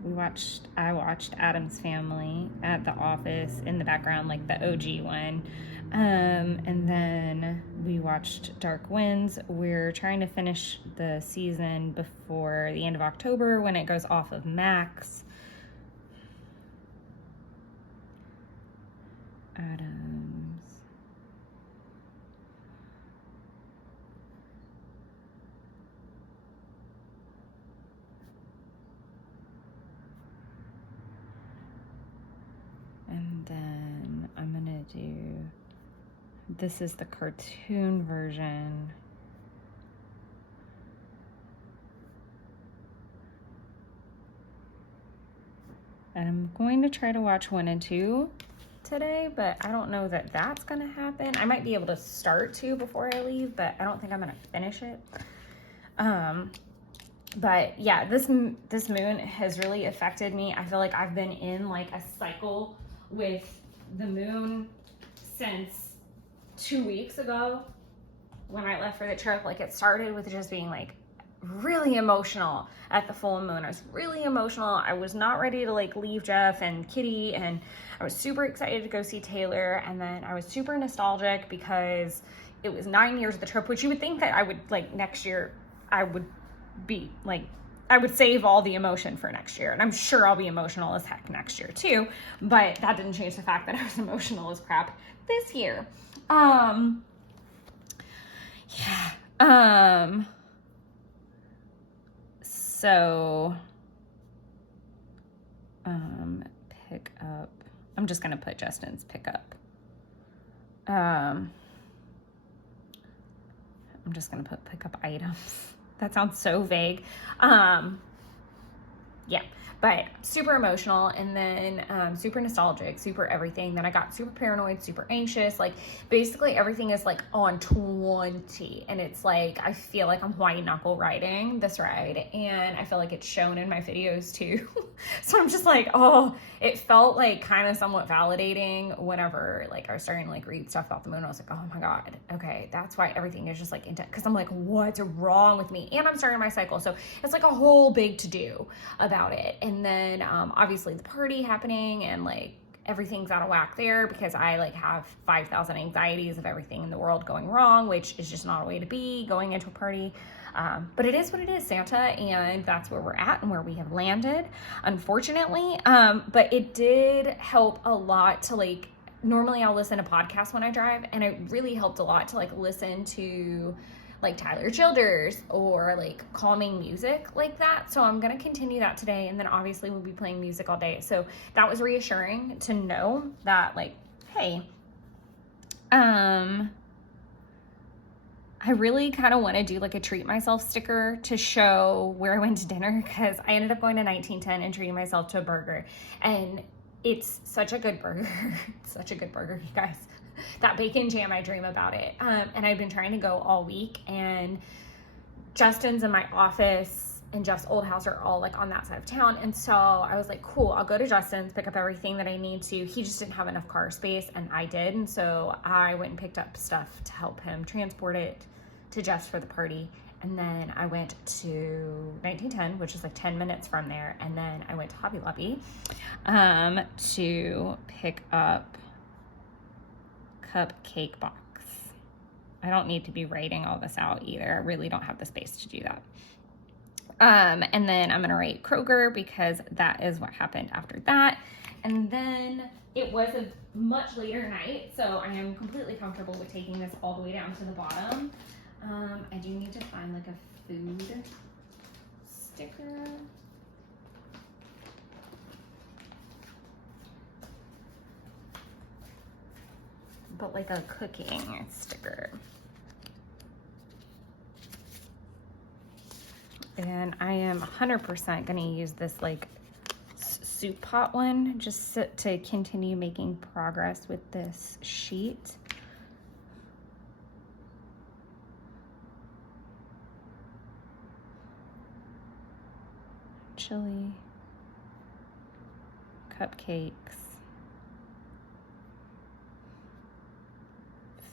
I watched Addams Family at the office in the background, like the OG one. And then we watched Dark Winds. We're trying to finish the season before the end of October when it goes off of Max. Addams. And then I'm gonna do, this is the cartoon version. And I'm going to try to watch 1 and 2 today, but I don't know that that's gonna happen. I might be able to start 2 before I leave, but I don't think I'm gonna finish it. But yeah, this moon has really affected me. I feel like I've been in like a cycle with the moon since 2 weeks ago when I left for the trip. Like, it started with just being like really emotional at the full moon. I was really emotional. I was not ready to like leave Jeff and Kitty, and I was super excited to go see Taylor. And then I was super nostalgic because it was 9 years of the trip, which you would think that I would like next year, I would be like, I would save all the emotion for next year. And I'm sure I'll be emotional as heck next year too, but that didn't change the fact that I was emotional as crap this year. So, pick up, I'm just going to put Justin's pick up. I'm just going to put pick up items. That sounds so vague. Yeah, but super emotional, and then super nostalgic, super everything. Then I got super paranoid, super anxious. Like, basically everything is like on 20, and it's like I feel like I'm white knuckle riding this ride, and I feel like it's shown in my videos too. So I'm just like, oh, it felt like kind of somewhat validating whenever like I was starting to like read stuff about the moon. I was like, oh my god, okay, that's why everything is just like intense, because I'm like, what's wrong with me? And I'm starting my cycle, so it's like a whole big to do about it. And then obviously the party happening, and like everything's out of whack there because I like have 5,000 anxieties of everything in the world going wrong, which is just not a way to be going into a party. But it is what it is, Santa, and that's where we're at and where we have landed, unfortunately. But it did help a lot to like, normally I'll listen to podcasts when I drive, and it really helped a lot to like listen to like Tyler Childers or like calming music like that. So I'm gonna continue that today, and then obviously we'll be playing music all day. So that was reassuring to know that like, hey, I really kind of want to do like a treat myself sticker to show where I went to dinner, because I ended up going to 1910 and treating myself to a burger, and it's such a good burger. It's such a good burger, you guys. That bacon jam, I dream about it. And I've been trying to go all week, and Justin's in my office and Jeff's old house are all like on that side of town. And so I was like, cool, I'll go to Justin's, pick up everything that I need to. He just didn't have enough car space, and I did. And so I went and picked up stuff to help him transport it to Jeff's for the party. And then I went to 1910, which is like 10 minutes from there. And then I went to Hobby Lobby to pick up cupcake box. I don't need to be writing all this out either. I really don't have the space to do that. And then I'm going to write Kroger because that is what happened after that. And then it was a much later night, so I am completely comfortable with taking this all the way down to the bottom. I do need to find like a food sticker. But like a cooking sticker. And I am 100% gonna use this like soup pot one just to continue making progress with this sheet. Chili, cupcakes,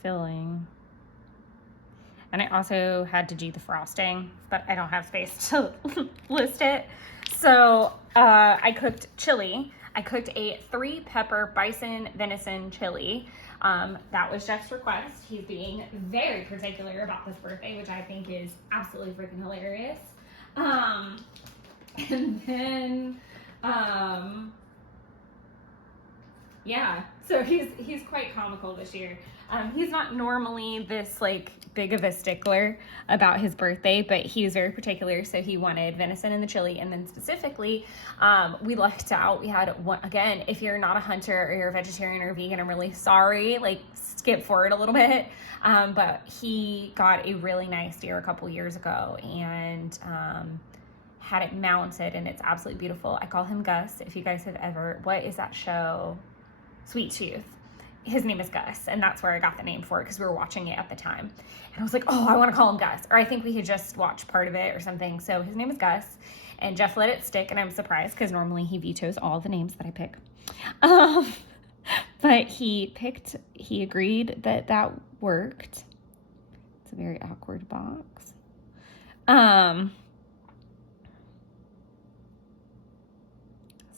filling. And I also had to do the frosting, but I don't have space to list it. So I cooked chili. I cooked a 3-pepper bison venison chili. That was Jeff's request. He's being very particular about this birthday, which I think is absolutely freaking hilarious. And then, yeah, so he's quite comical this year. He's not normally this like big of a stickler about his birthday, but he was very particular. So he wanted venison in the chili. And then specifically, we lucked out. We had one, again, if you're not a hunter or you're a vegetarian or vegan, I'm really sorry, like skip forward a little bit. But he got a really nice deer a couple years ago and, had it mounted, and it's absolutely beautiful. I call him Gus. If you guys have ever, what is that show? Sweet Tooth. His name is Gus, and that's where I got the name for it because we were watching it at the time. And I was like, oh, I want to call him Gus. Or I think we had just watched part of it or something. So his name is Gus, and Jeff let it stick, and I'm surprised because normally he vetoes all the names that I pick. But he agreed that worked. It's a very awkward box.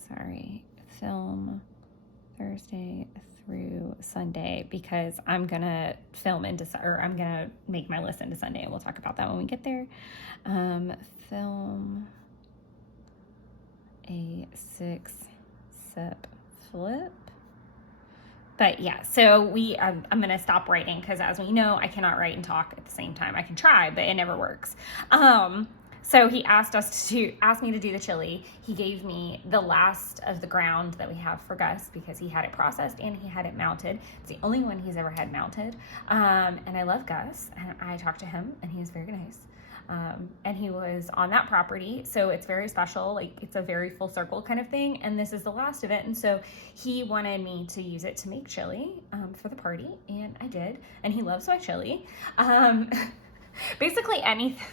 Sorry, film Thursday through Sunday because I'm gonna film or I'm gonna make my list into Sunday, and we'll talk about that when we get there. Film a 6-sip flip. But yeah, so I'm gonna stop writing because as we know, I cannot write and talk at the same time. I can try, but it never works. So he asked me to do the chili. He gave me the last of the ground that we have for Gus because he had it processed and he had it mounted. It's the only one he's ever had mounted. And I love Gus, and I talked to him, and he was very nice. And he was on that property, so it's very special. Like, it's a very full circle kind of thing, and this is the last of it. And so he wanted me to use it to make chili for the party, and I did. And he loves my chili. Basically anything.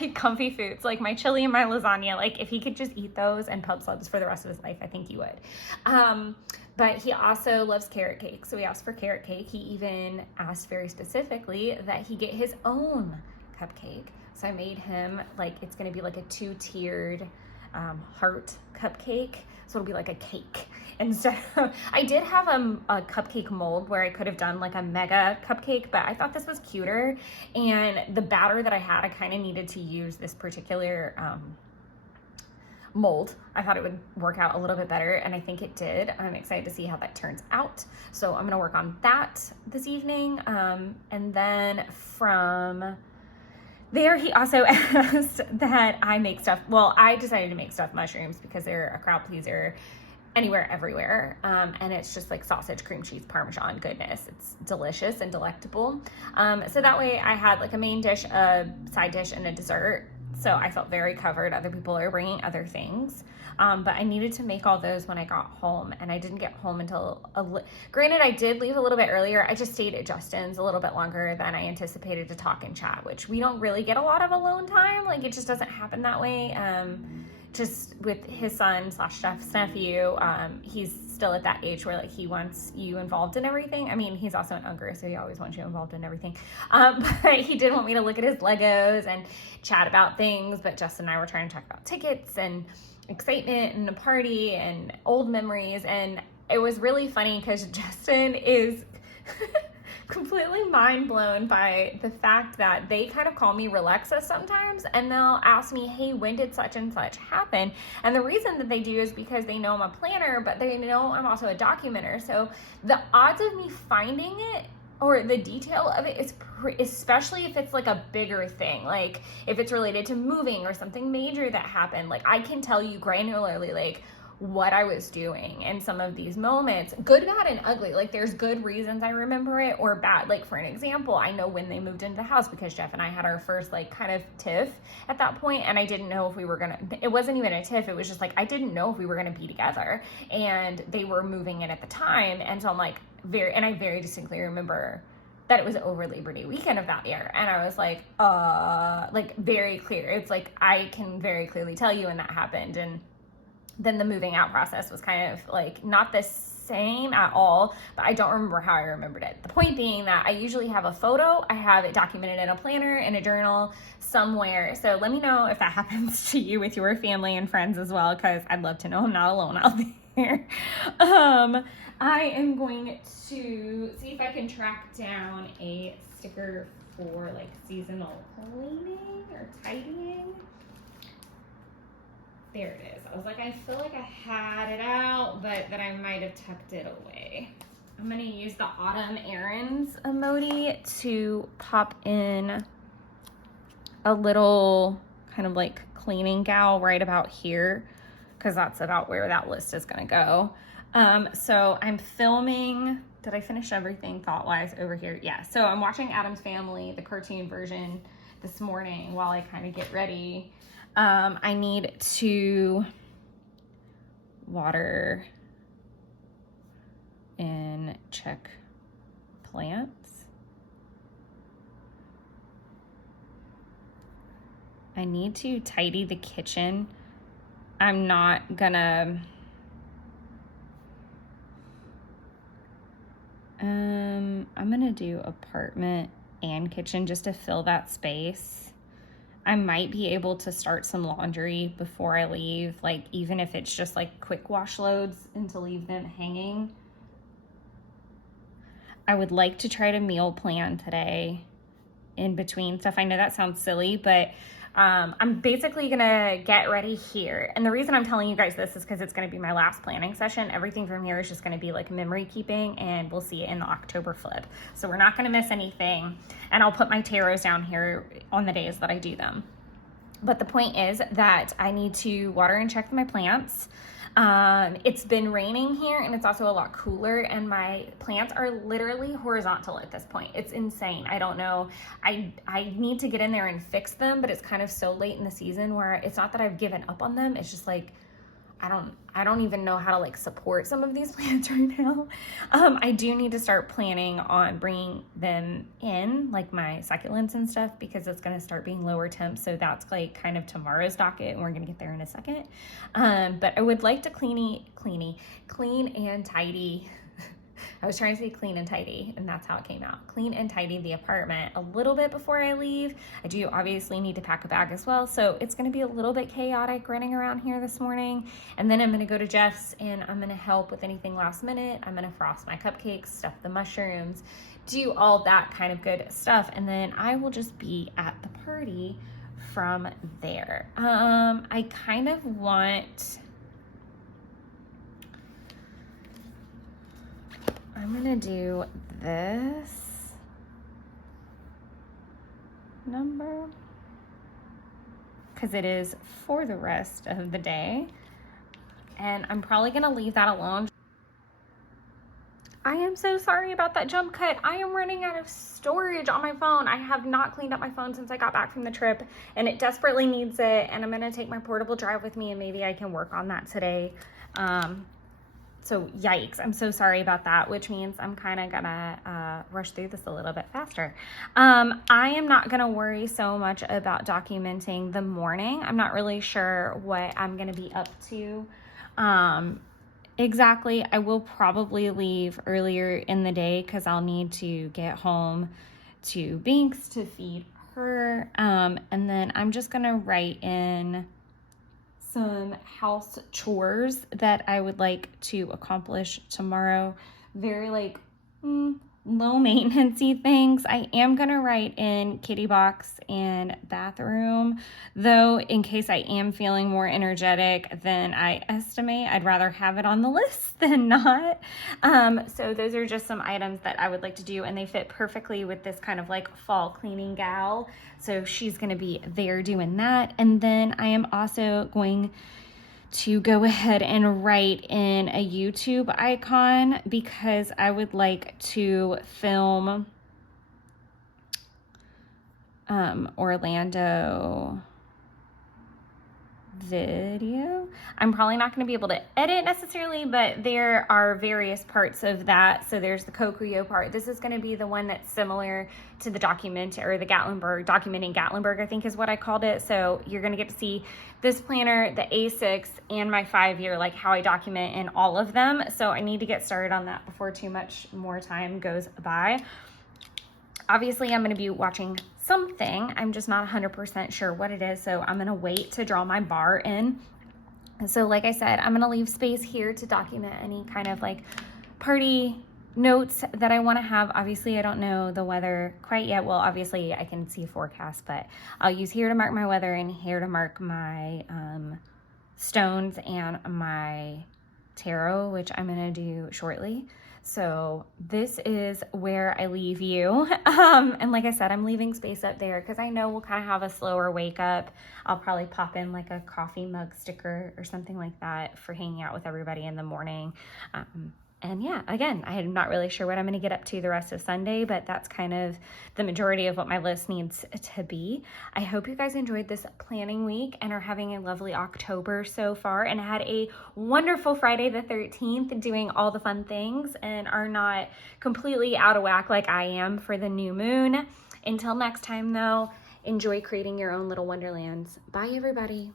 Like comfy foods, like my chili and my lasagna, like if he could just eat those and pub subs for the rest of his life, I think he would. But he also loves carrot cake, so we asked for carrot cake. He even asked very specifically that he get his own cupcake. So I made him, like, it's gonna be like a 2-tiered heart cupcake, so it'll be like a cake. And so I did have a cupcake mold where I could have done like a mega cupcake, but I thought this was cuter. And the batter that I had, I kind of needed to use this particular mold. I thought it would work out a little bit better, and I think it did. I'm excited to see how that turns out. So I'm gonna work on that this evening. And then from there, he also asked that I make stuff. Well, I decided to make stuffed mushrooms because they're a crowd pleaser anywhere, everywhere. And it's just like sausage, cream cheese, Parmesan goodness. It's delicious and delectable. So that way I had like a main dish, a side dish, and a dessert. So I felt very covered. Other people are bringing other things. but I needed to make all those when I got home, and I didn't get home until, granted, I did leave a little bit earlier. I just stayed at Justin's a little bit longer than I anticipated to talk and chat, which we don't really get a lot of alone time. Like, it just doesn't happen that way. Just with his son / Jeff's nephew, he's still at that age where like he wants you involved in everything. I mean, he's also an uncle, so he always wants you involved in everything. But he did want me to look at his Legos and chat about things. But Justin and I were trying to talk about tickets and excitement and a party and old memories. And it was really funny because Justin is completely mind blown by the fact that they kind of call me Relaxa sometimes, and they'll ask me, hey, when did such and such happen? And the reason that they do is because they know I'm a planner, but they know I'm also a documenter. So the odds of me finding it or the detail of it is especially if it's like a bigger thing, like if it's related to moving or something major that happened, like I can tell you granularly like what I was doing in some of these moments, good, bad, and ugly. Like there's good reasons I remember it, or bad. Like for an example, I know when they moved into the house because Jeff and I had our first like kind of tiff at that point, and I didn't know if we were gonna, it wasn't even a tiff, it was just like I didn't know if we were gonna be together, and they were moving in at the time. And so I'm like I very distinctly remember that it was over Labor Day weekend of that year. And I was like very clear. It's like I can very clearly tell you when that happened. And then the moving out process was kind of like not the same at all, but I don't remember how I remembered it. The point being that I usually have a photo, I have it documented in a planner, in a journal, somewhere. So let me know if that happens to you with your family and friends as well, because I'd love to know I'm not alone out there. I am going to see if I can track down a sticker for like seasonal cleaning or tidying. There it is. I was like, I feel like I had it out, but that I might have tucked it away. I'm going to use the autumn errands emoji to pop in a little kind of like cleaning gal right about here, because that's about where that list is going to go. So I'm filming. Did I finish everything thought-wise over here? Yeah. So I'm watching Addams Family, the cartoon version, this morning while I kind of get ready. I need to water and check plants. I need to tidy the kitchen. I'm gonna do apartment and kitchen just to fill that space. I might be able to start some laundry before I leave, like even if it's just like quick wash loads and to leave them hanging. I would like to try to meal plan today in between stuff. I know that sounds silly, but I'm basically gonna get ready here. And the reason I'm telling you guys this is because it's gonna be my last planning session. Everything from here is just gonna be like memory keeping, and we'll see it in the October flip. So we're not gonna miss anything. And I'll put my tarots down here on the days that I do them. But the point is that I need to water and check my plants. It's been raining here, and it's also a lot cooler, and my plants are literally horizontal at this point. It's insane. I don't know. I need to get in there and fix them, but it's kind of so late in the season where it's not that I've given up on them. It's just like I don't even know how to like support some of these plants right now. I do need to start planning on bringing them in, like my succulents and stuff, because it's going to start being lower temps. So that's like kind of tomorrow's docket, and we're going to get there in a second. But I would like to clean and tidy. I was trying to say clean and tidy, and that's how it came out. Clean and tidy the apartment a little bit before I leave. I do obviously need to pack a bag as well, so it's gonna be a little bit chaotic running around here this morning. And then I'm gonna go to Jeff's, and I'm gonna help with anything last minute. I'm gonna frost my cupcakes, stuff the mushrooms, do all that kind of good stuff, and then I will just be at the party from there. I kind of want... I'm gonna do this number because it is for the rest of the day, and I'm probably gonna leave that alone. I am so sorry about that jump cut. I am running out of storage on my phone. I have not cleaned up my phone since I got back from the trip, and it desperately needs it. And I'm gonna take my portable drive with me, and maybe I can work on that today. So yikes, I'm so sorry about that, which means I'm kind of gonna rush through this a little bit faster. I am not gonna worry so much about documenting the morning. I'm not really sure what I'm gonna be up to exactly. I will probably leave earlier in the day because I'll need to get home to Binks to feed her. And then I'm just gonna write in some house chores that I would like to accomplish tomorrow. Very like low maintenancey things. I am gonna write in kitty box and bathroom, though, in case I am feeling more energetic than I estimate. I'd rather have it on the list than not. So those are just some items that I would like to do, and they fit perfectly with this kind of like fall cleaning gal. So she's gonna be there doing that. And then I am also going to go ahead and write in a YouTube icon because I would like to film Orlando video. I'm probably not going to be able to edit necessarily, but there are various parts of that. So there's the Kokuyo part. This is going to be the one that's similar to the documenting Gatlinburg, I think is what I called it. So you're going to get to see this planner, the A6, and my 5-year, like how I document in all of them. So I need to get started on that before too much more time goes by. Obviously, I'm going to be watching something. I'm just not 100% sure what it is, so I'm going to wait to draw my bar in. And so like I said, I'm going to leave space here to document any kind of like party notes that I want to have. Obviously, I don't know the weather quite yet. Well, obviously, I can see a forecast, but I'll use here to mark my weather and here to mark my stones and my tarot, which I'm going to do shortly. So this is where I leave you. And like I said, I'm leaving space up there because I know we'll kind of have a slower wake up. I'll probably pop in like a coffee mug sticker or something like that for hanging out with everybody in the morning. And yeah, again, I'm not really sure what I'm going to get up to the rest of Sunday, but that's kind of the majority of what my list needs to be. I hope you guys enjoyed this planning week and are having a lovely October so far and had a wonderful Friday the 13th doing all the fun things and are not completely out of whack like I am for the new moon. Until next time though, enjoy creating your own little wonderlands. Bye everybody.